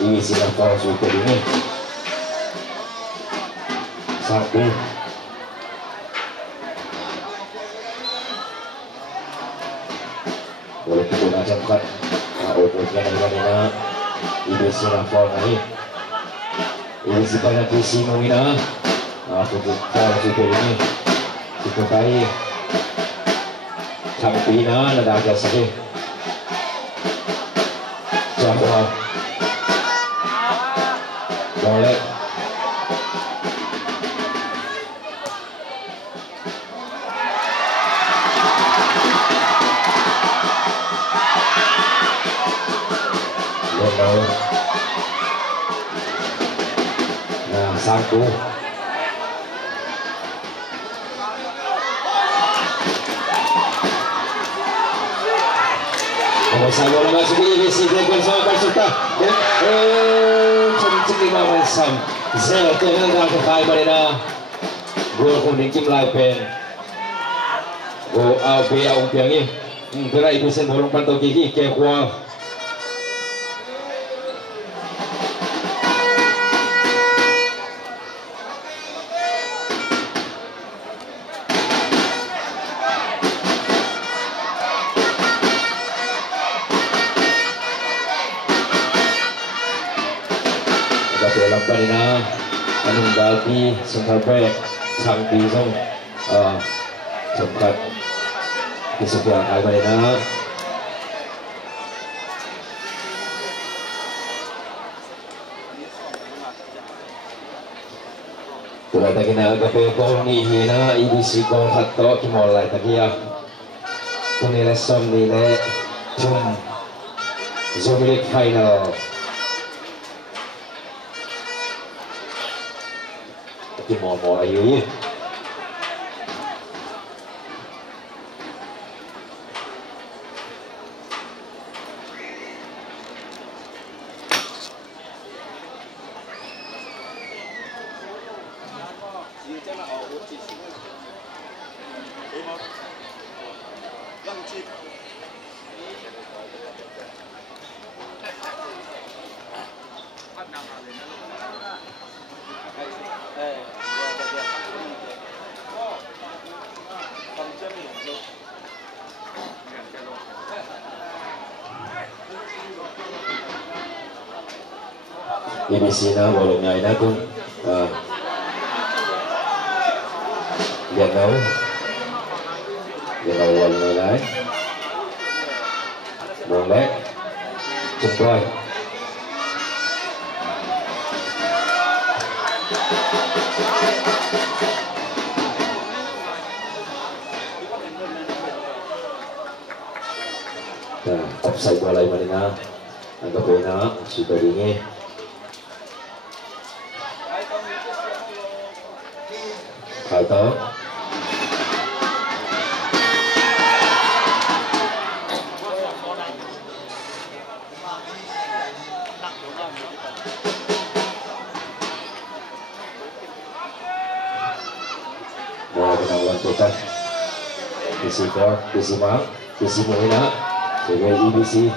Ini silang para super ini. Satu. Boleh kita macam kat. Outputnya dengan ini silang para ini. Ini siapa yang sini mungkin untuk para super ini. Kita tahu. Campina ada agak sakit. Jawab. Boleh. Boleh. Nah, sangku. Saya boleh masuk di sini dengan sama peserta dan cantik lima macam saya tengah nak pakai pada gol kuning tim lain go AB yang piangi gerai pesen bolong pantau gigi ke kuah Panina anong bagi sumberbe sangki song sumkat kisukya ay Panina tulad na ginagabi ko nihina ibisi ko hato kimolay tagiya kunilesom nile chung Zurich final mau ayo ya. Ini sina bolongnya ini pun Janau bolongnya lain boleh cepat nah offside bola mana anggap enak sudah ini atau bola penawaran kita visi Mohina sebagai IBC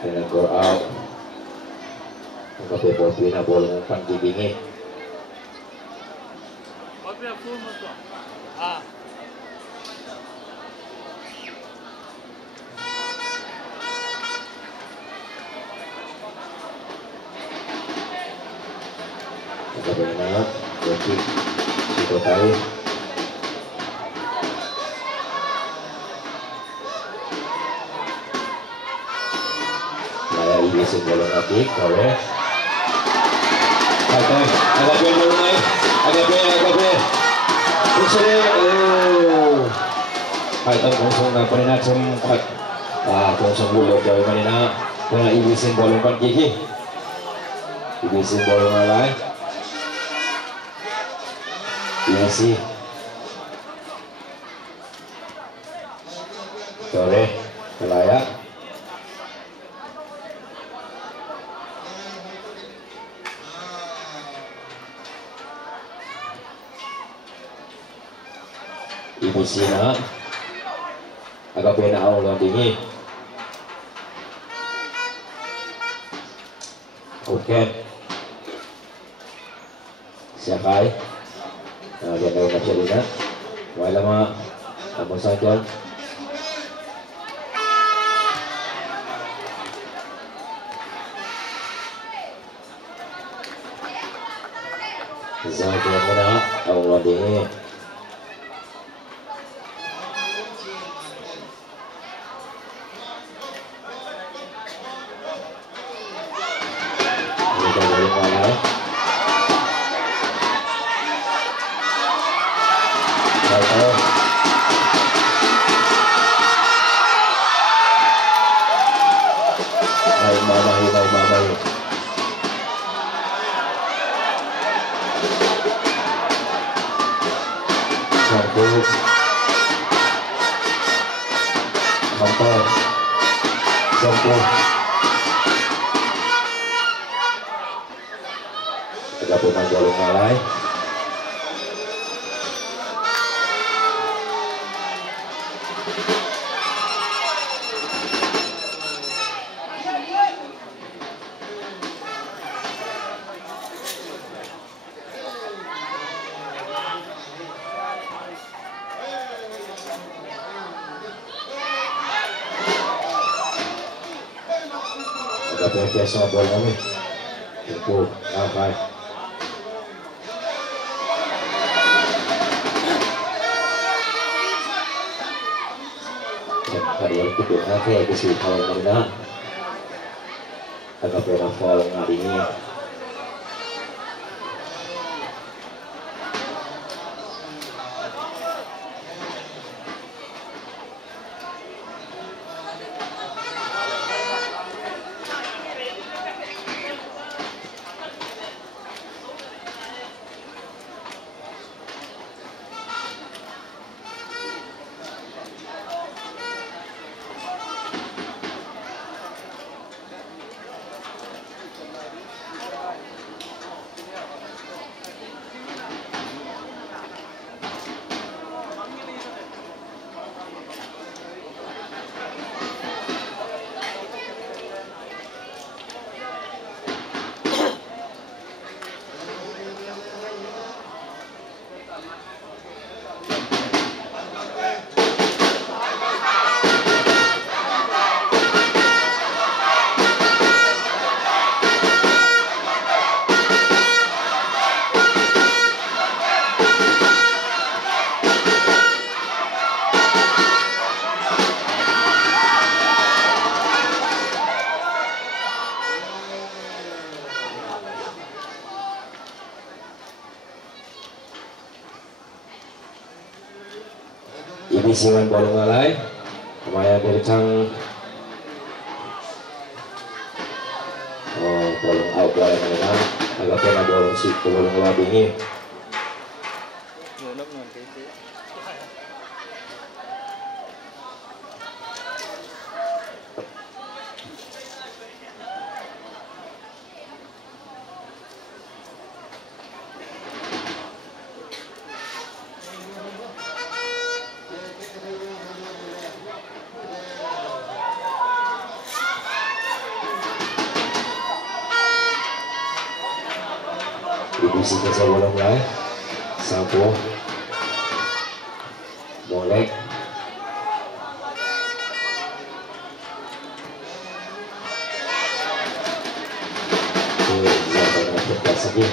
dengan goal out sampai Bobina bola umpan gigingnya bagaimana Bobi itu tahu ini bola api boleh agak bolong naik agak Kusere Kaitan kosong na Panina sempat kosong bulog dari Panina dengan ibisin bolong pan gigi ibisin bolong alay ibisi IBC na agak penau landingi. Oke. Siakai. Nah, dia dah baca dina. Wai lama apa saja. Zaga mana awal ini. Kita boleh mulai. Baik. Baik. Satu empat 10 gabungan jalur malai biasa bola kami itu apa hari itu kayak ke sini kalau mana agak pernah follow hari ini ini siwan bolong ngalai kemaya dari cang bolong out boleh mana agak pernah bolong si bolong labingi Isi kerja bolong lah, sapu, molek, jangan terlepas lagi.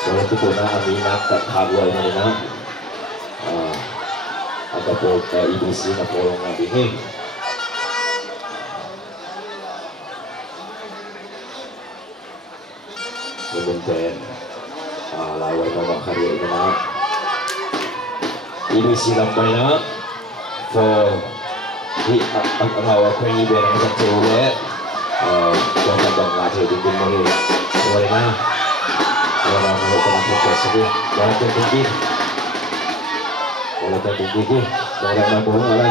Kalau itu pun aminat tak kabur mana. Ada polka IBC na polong na bihing Lumunten laway na makarya na IBC lampay na for ang awa ko yung iberang sa tule kung nabang natin din mo rin wala na wala na ko na po sige wala kong tingin wala tayong gigi, wala na buong alay.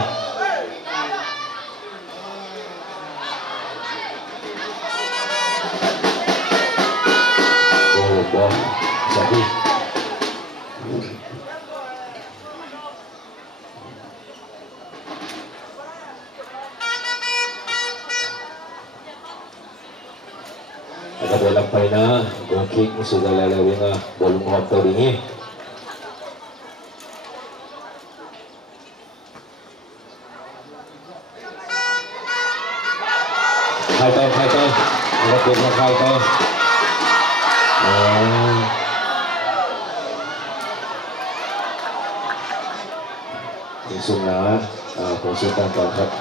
Kabilang pa rin na goal kick ni sudah lalawin nga bolong hapto ringi. Hai tao malapit na hai tao. Langsung na konsultan pangkat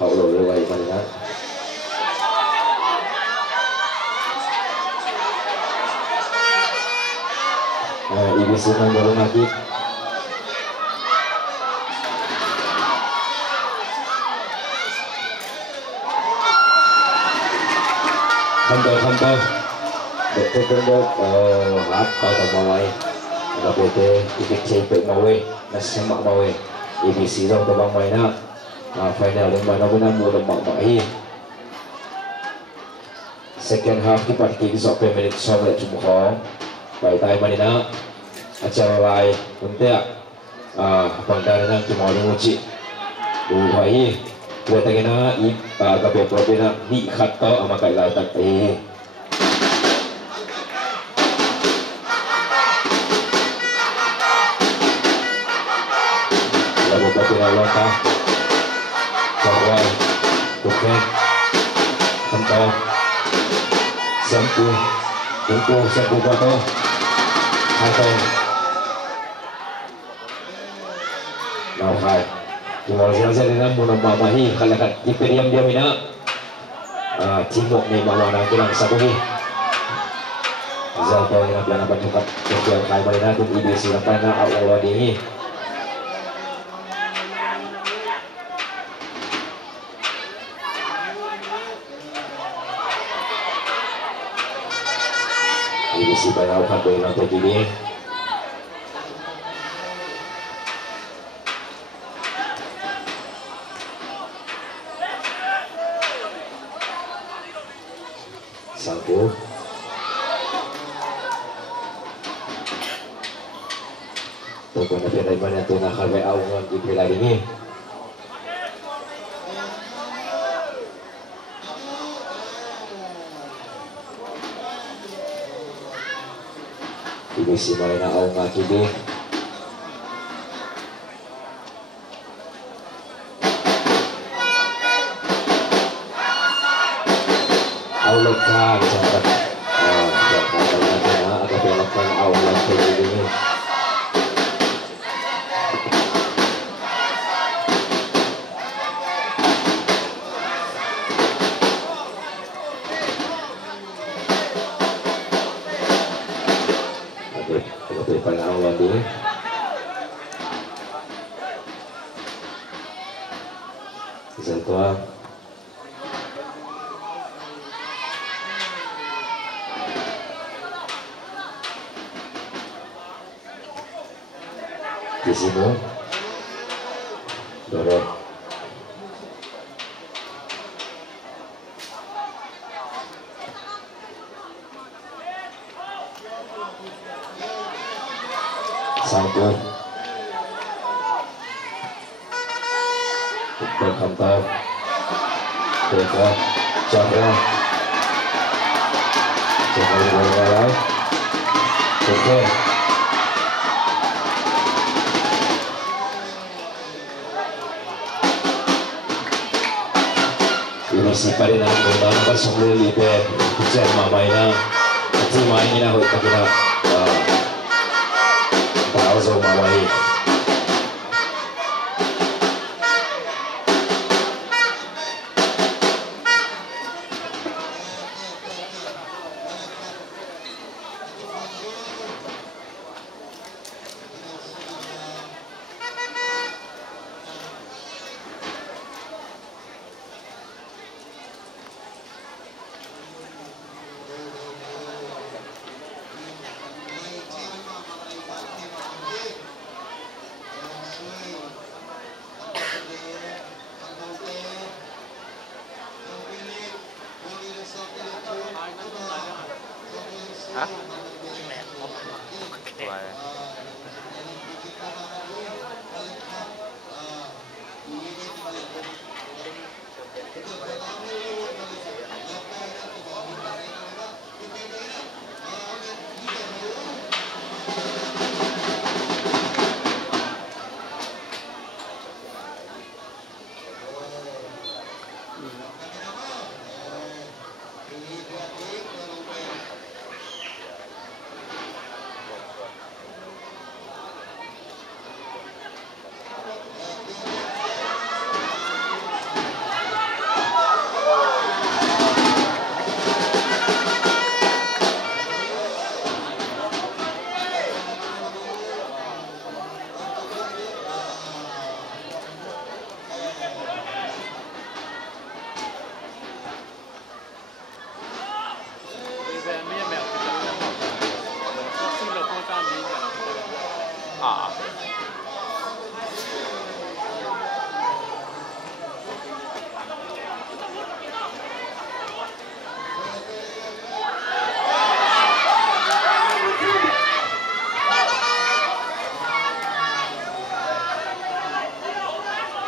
kaulo lewat mana. Ibu senang bolong lagi. Kantor betul hat atau mawai ada betul ikut cepet mawai nasi semak mawai ABC dah terbang main final yang mana benar mula mak second half kita pergi sampai minit 19 cuma kong baik tay mana acara lain untuk pangkalan cuma orang uci buai kita tengah tapi problem di kata amat kaya tak lalu tapi lawan Kawai, bukan, entah, sempu batu, atau, naukai, cuma saja dengan mula mamahi kalau kita diam ina, cimok ni mawa nak bilang sabuhi, zato yang bilang apa cepat, kerja kai mana tu ibu siapa nak awal ini. Si banyak orang boleh nonton TV. Satu. Tunggu nanti dari mana tu nak halai awal di pilar ini. Si main awal lagi ni. Awal kan jangan. Jangan agak belakang awal lagi ni. Tua di sini dorong satu berkantor Teka Chandra Chandra oke ini si pada nak mengundang bersama libat hujan mamainya nanti mainnya nak kita tahu so mamai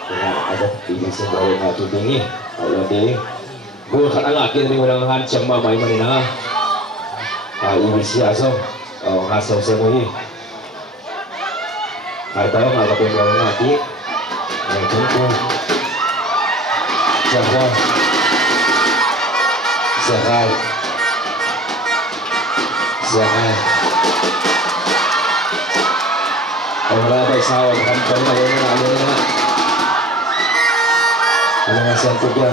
Dengan ada ini semua yang tinggi. Kalau di gol kat angak kita ni orang hancam main mana ini siasa ngasih semua ni. Hai tahu nggak apa yang orang mati. Contoh siapa orang baik sawah kampung mana ada masih aku dia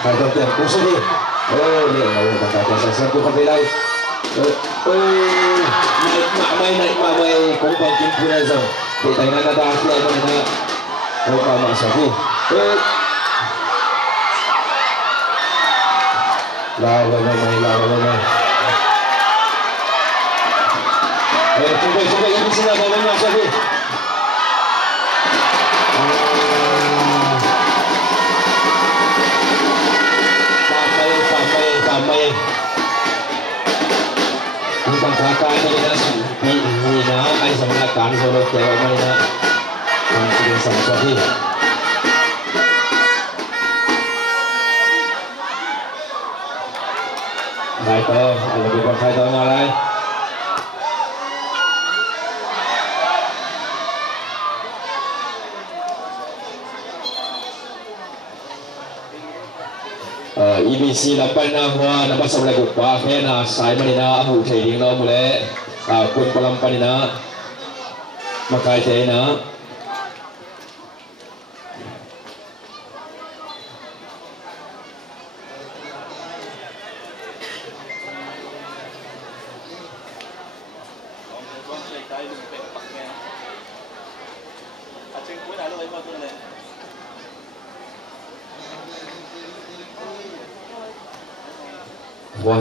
hai tahu dia pusing ni dia orang kata saya aku kembali lagi naik kompang kimpunan zam kita nak ada asli mana orang masuk ni lawan cuba ini sini lawan masuk ni Pamai Bang kakak ini na ay sa mga kan solo kaya may na ang sige sa masabi Khai tơ là bị con khai tơ ngoài đây EBC lapan na hoa na basa mulai kupa kaya na sai manina abu trading na mulai kun palampan na makai tayo na Wah,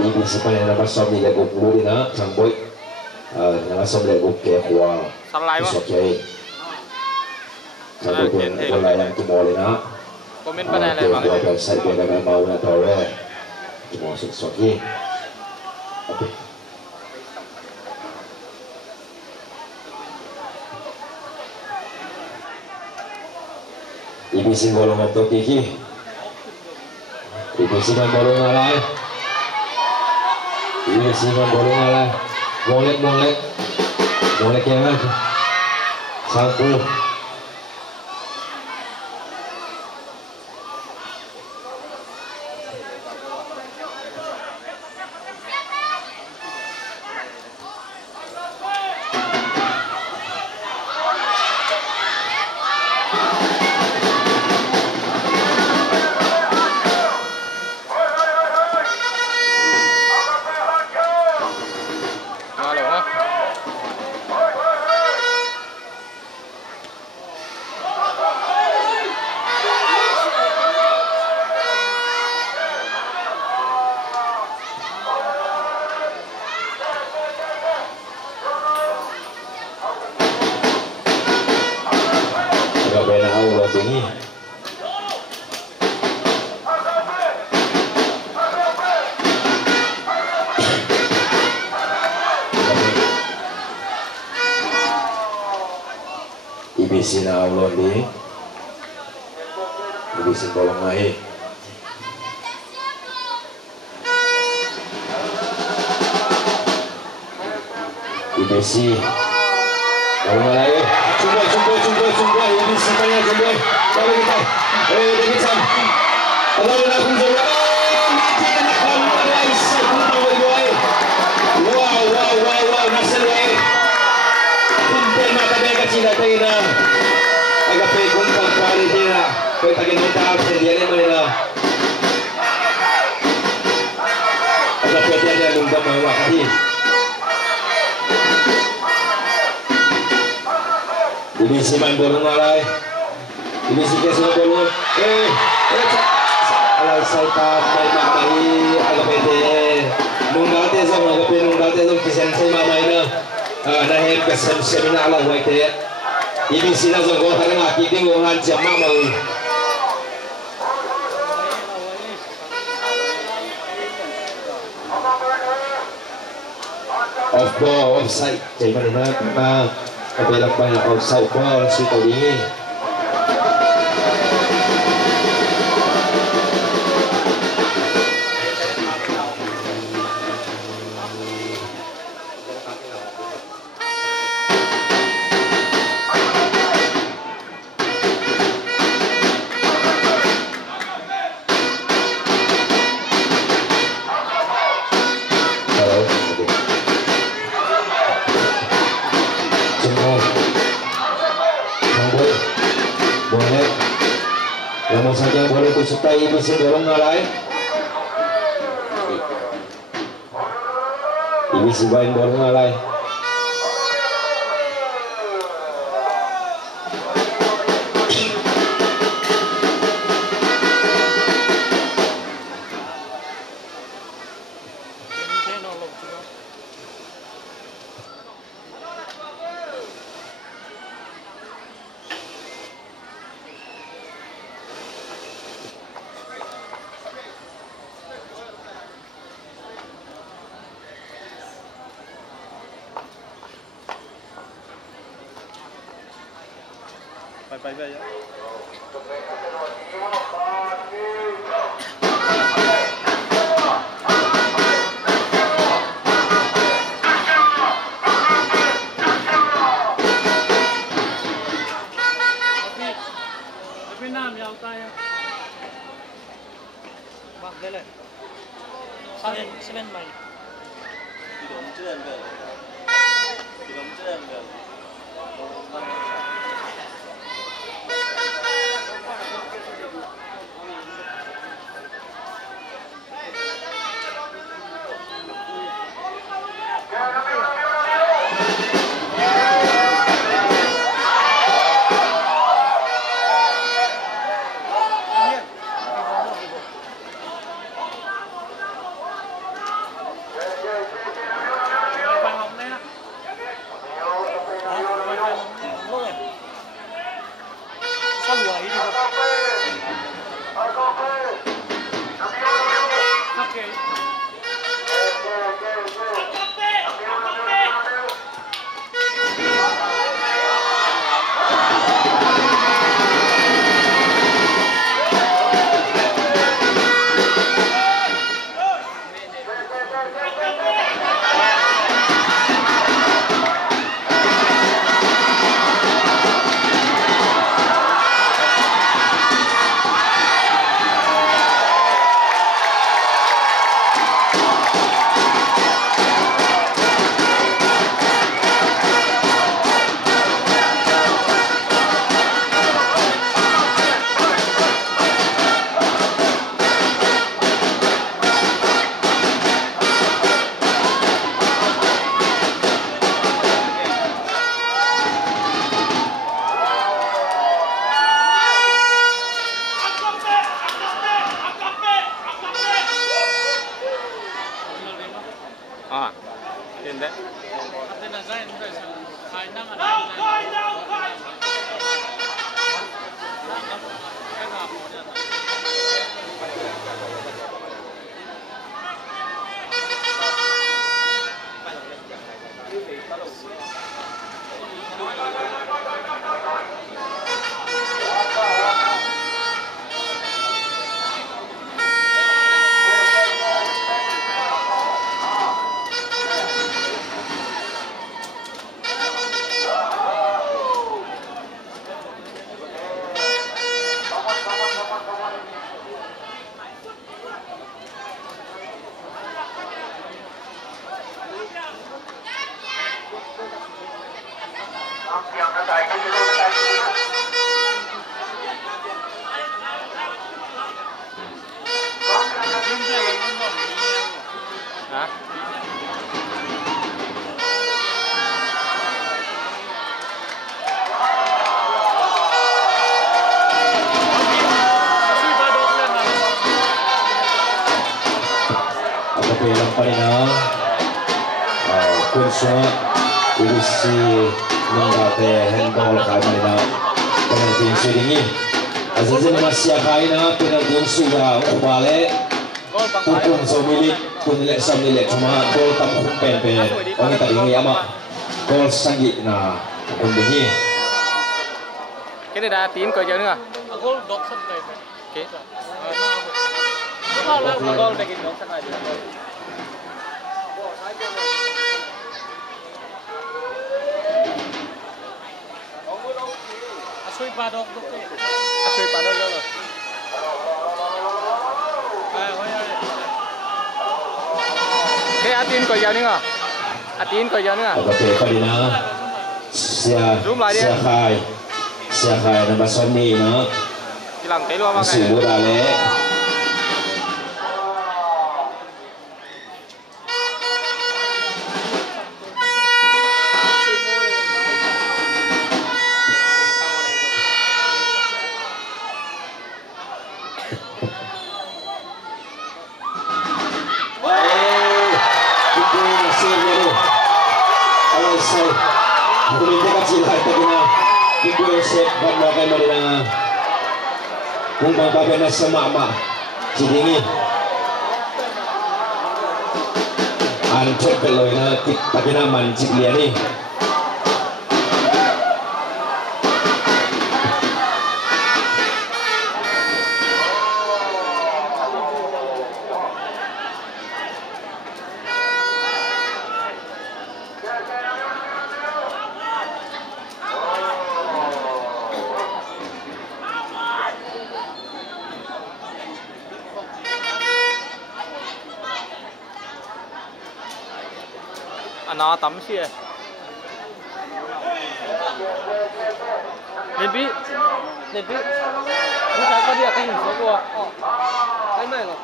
ini sepanjang nama som ni lagu puluh ni nak sambut nama som lagu kehua sokai sambut bola yang tu boleh nak komen pada lain bang dia saya dia nak mau nak tahu cuma sokai ini singgol untuk kiki ini singgol bolong alai ini singgol bolong alai molek yang mana satu ini IBC na ulon di IBC kolong mai IBC kolong mai cuba siapa yang jumlah? Kalau kita, David Sam. Kalau nak jumlah, kita nak kamu lagi satu boy. Wow, nasıl way. Kumpul mata mereka cina tena. Agak pekun kumpul tena. Kau tak kena tahu sendiri mana. Agak pekun dia lumba mahu hati. Ini si main bola ngalai. Ini si kesukaan bola. Alai saya tak main agak pekun. Nunggal tezong kisen saya mamai na. Nahen kesan seminar lah buat dia. Ini sih nak zong kau kadang aki tengok orang jam mamai. Off ball, offside. Jadi mana nak kabelak banyak offside ball si tahu ini. Namun saja boleh kusukai bisa dorong ngalai. Ini si bain dorong ngalai. Bye bye ya. Tapi nam yang tanya. Bang dele. Seven mile. Tidak menjelang kan? Tidak menjelang kan? pelang panina kunsa isi menggate handball kaya panina penalti sudingi azazin masih kaina penalti sudah ubale pupung milik punilek samilek cuma gol tamu pen orang tadi ini ama gol sanggit na kundengi cái này đã tím cờ giờ nữa à? Gol đột sân này. Okay. Gol đây cái đột sân này. Asui padok tu. Asui padok rồi. Cái Atin cờ giờ nữa à? Atin cờ giờ nữa à? Oke Padina Siakai nama Sony no. Hilang telu apa kayak? Subur ale. Kung magpapena sa mama sidingi ang cekaloy na paginaman sigliani nó tắm xìa nên biết chúng ta có đi cái hình số của cái này rồi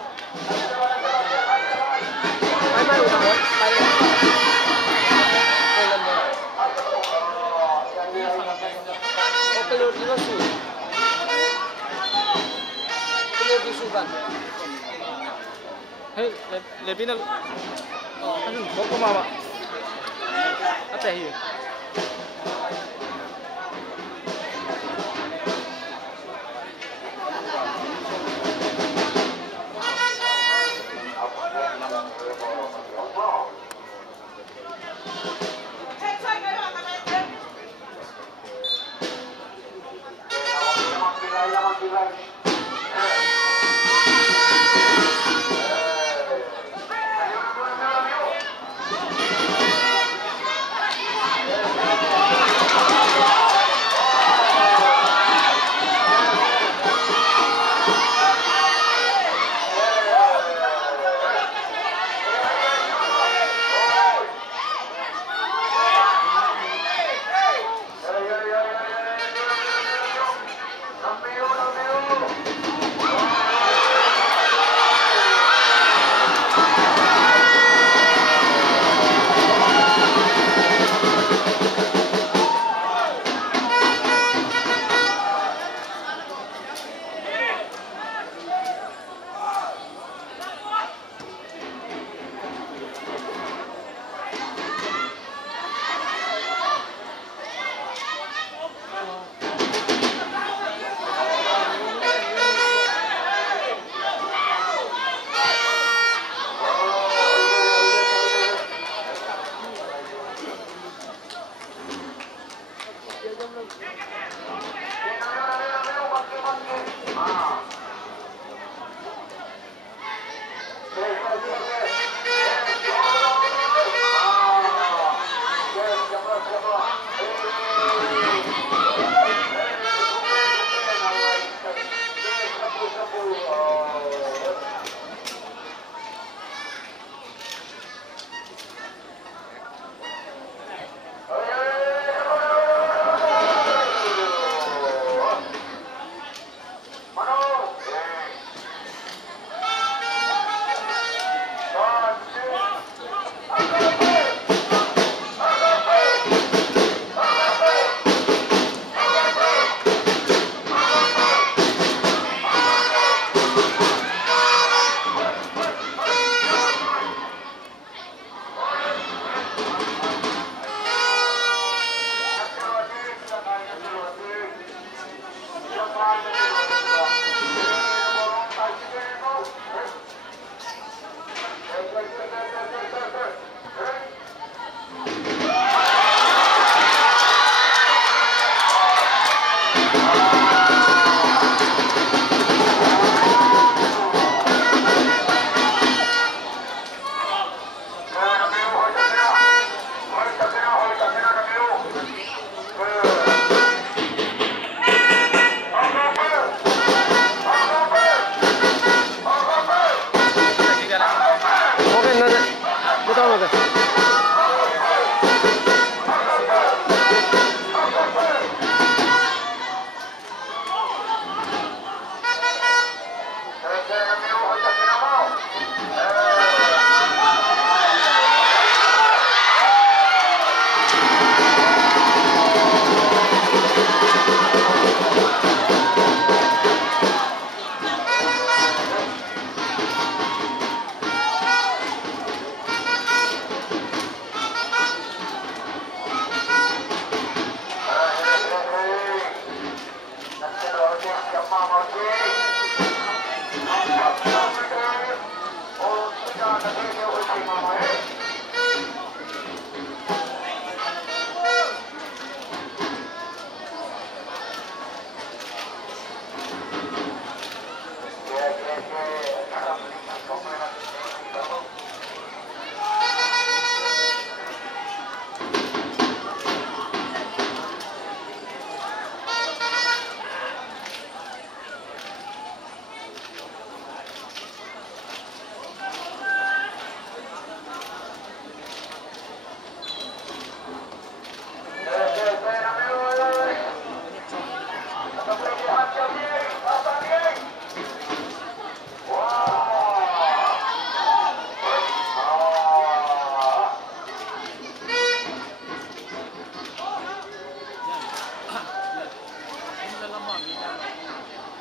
cái này rồi đó cái này lần này cái lượt nó sụt cái lượt đi sụt gần hey lên bên nó cái hình số của mà até aí.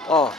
哦。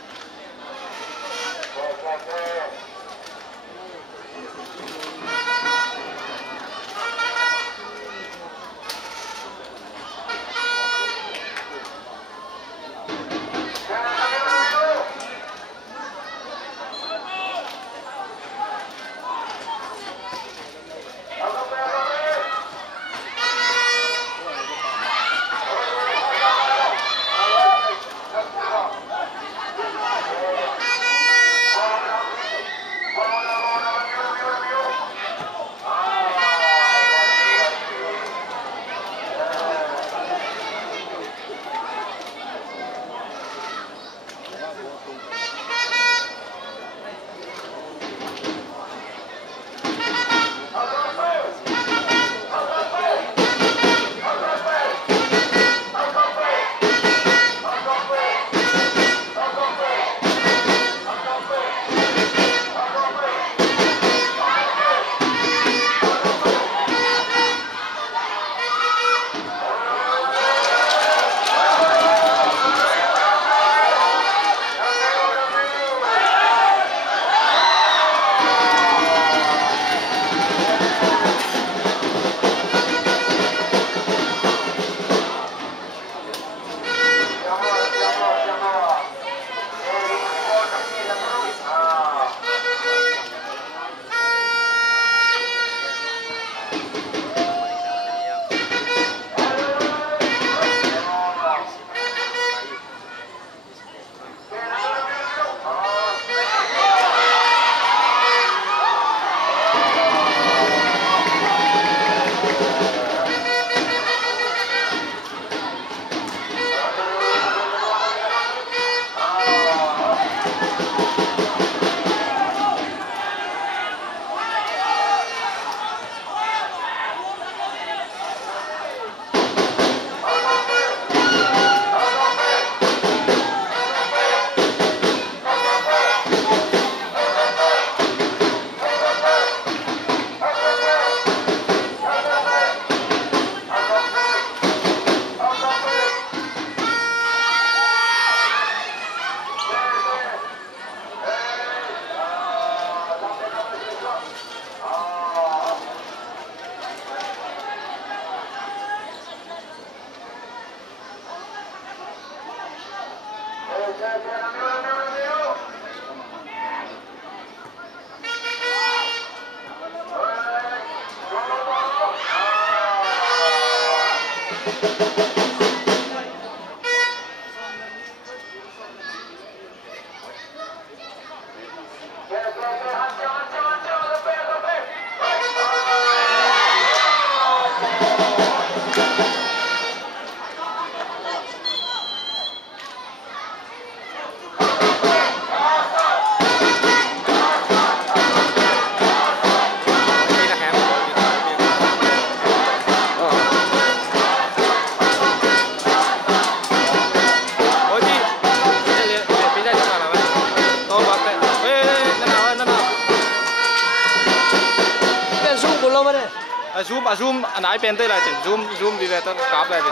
zoom nãy pen tới lại thì zoom đi về tôi cáp lại thì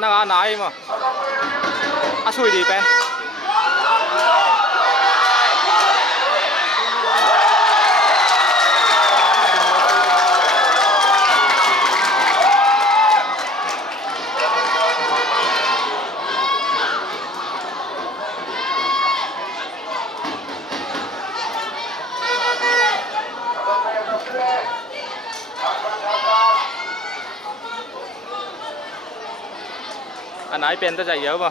nó nãy mà xui đi pen anh ấy pen tới chạy dở mà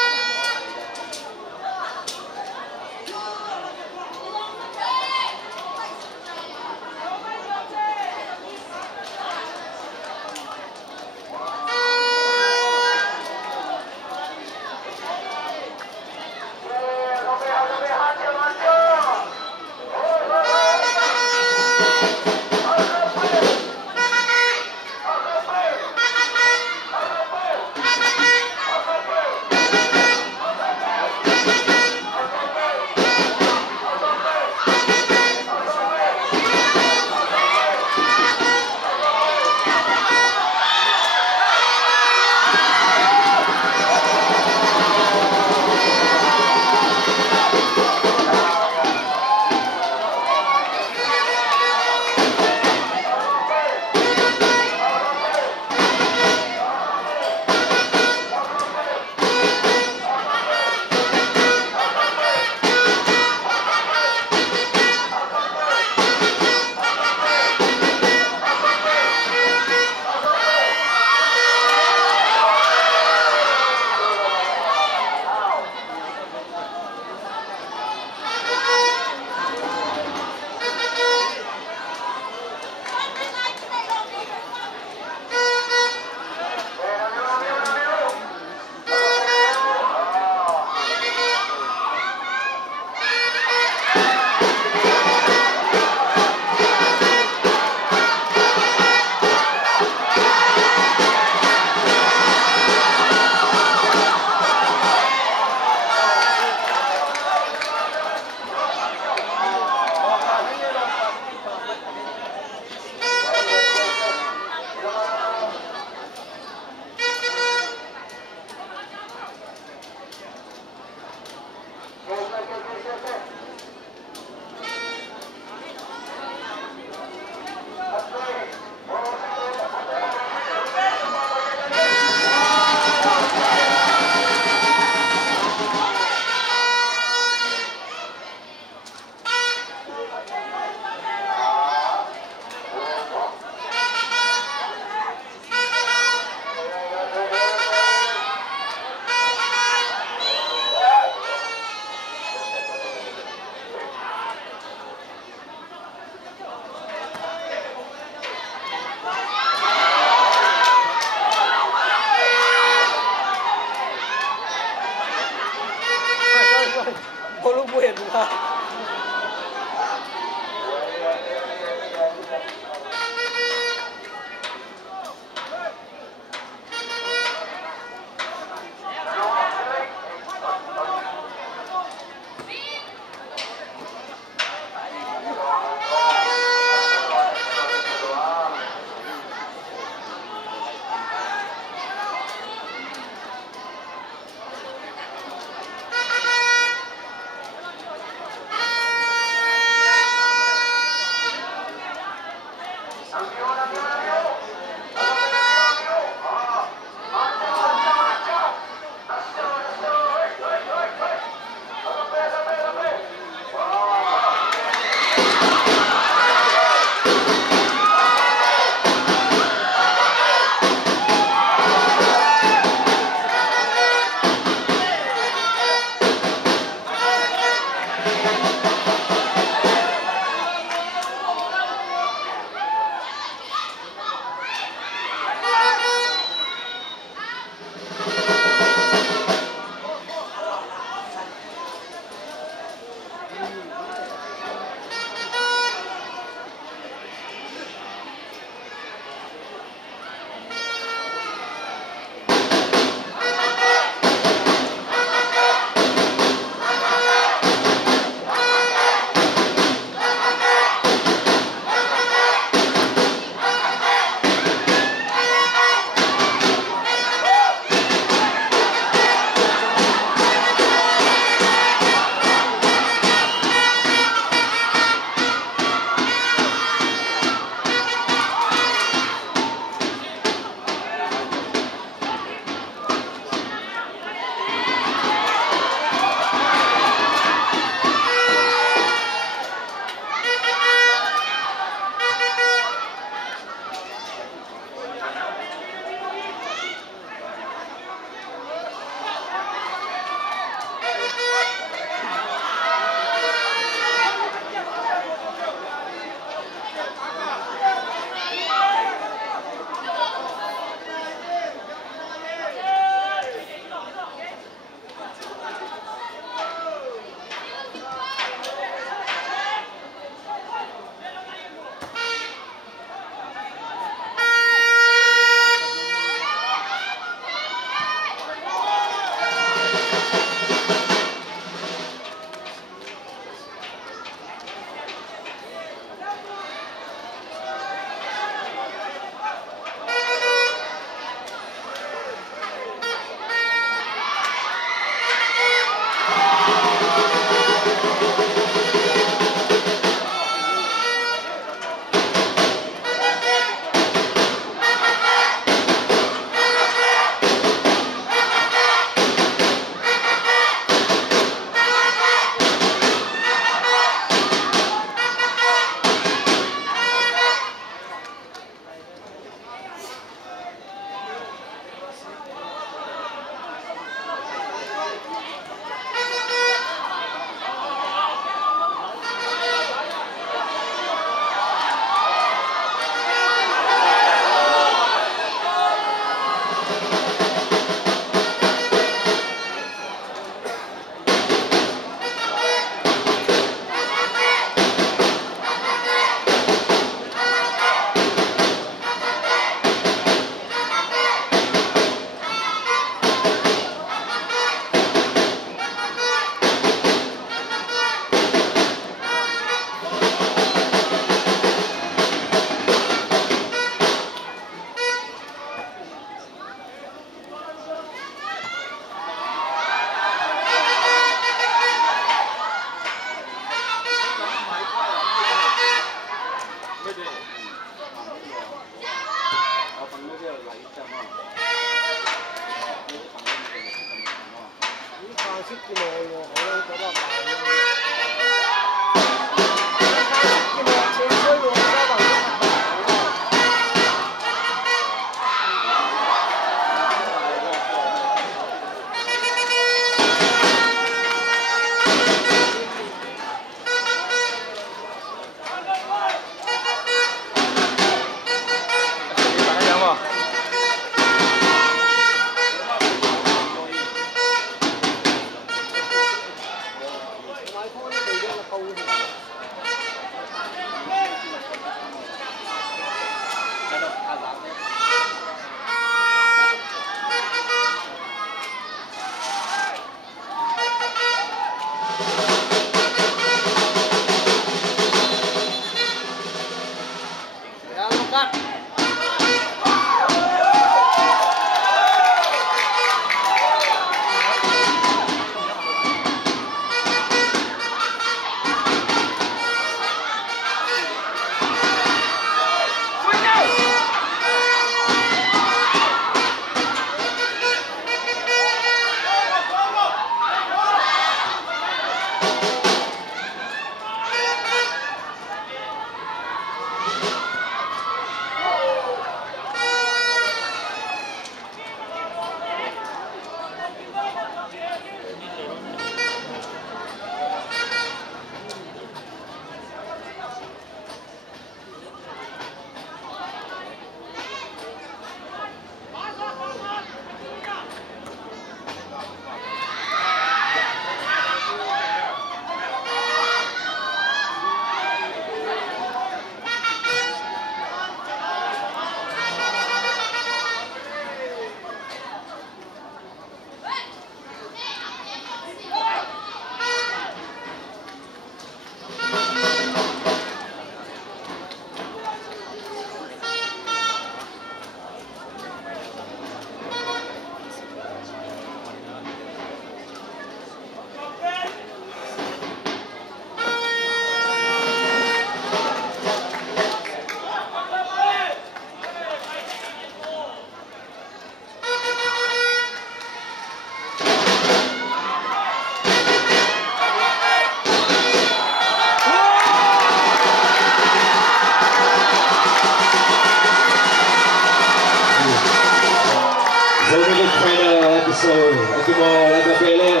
Sol Akimo Lagapele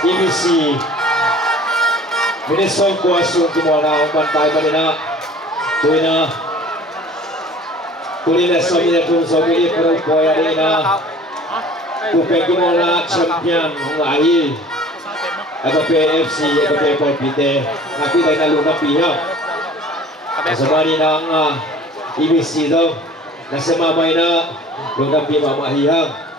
IBC Minesong Kuasung Kimo na Bantay Manina Tulina Somina Tung Somini Pro Koya Rina Kupeng Kimo na Champion Hungahi Agape FC Agape Polpite Nakita na Luna Piha Kasabani ng IBC daw nasa mamay na Luna Piha Mamahihang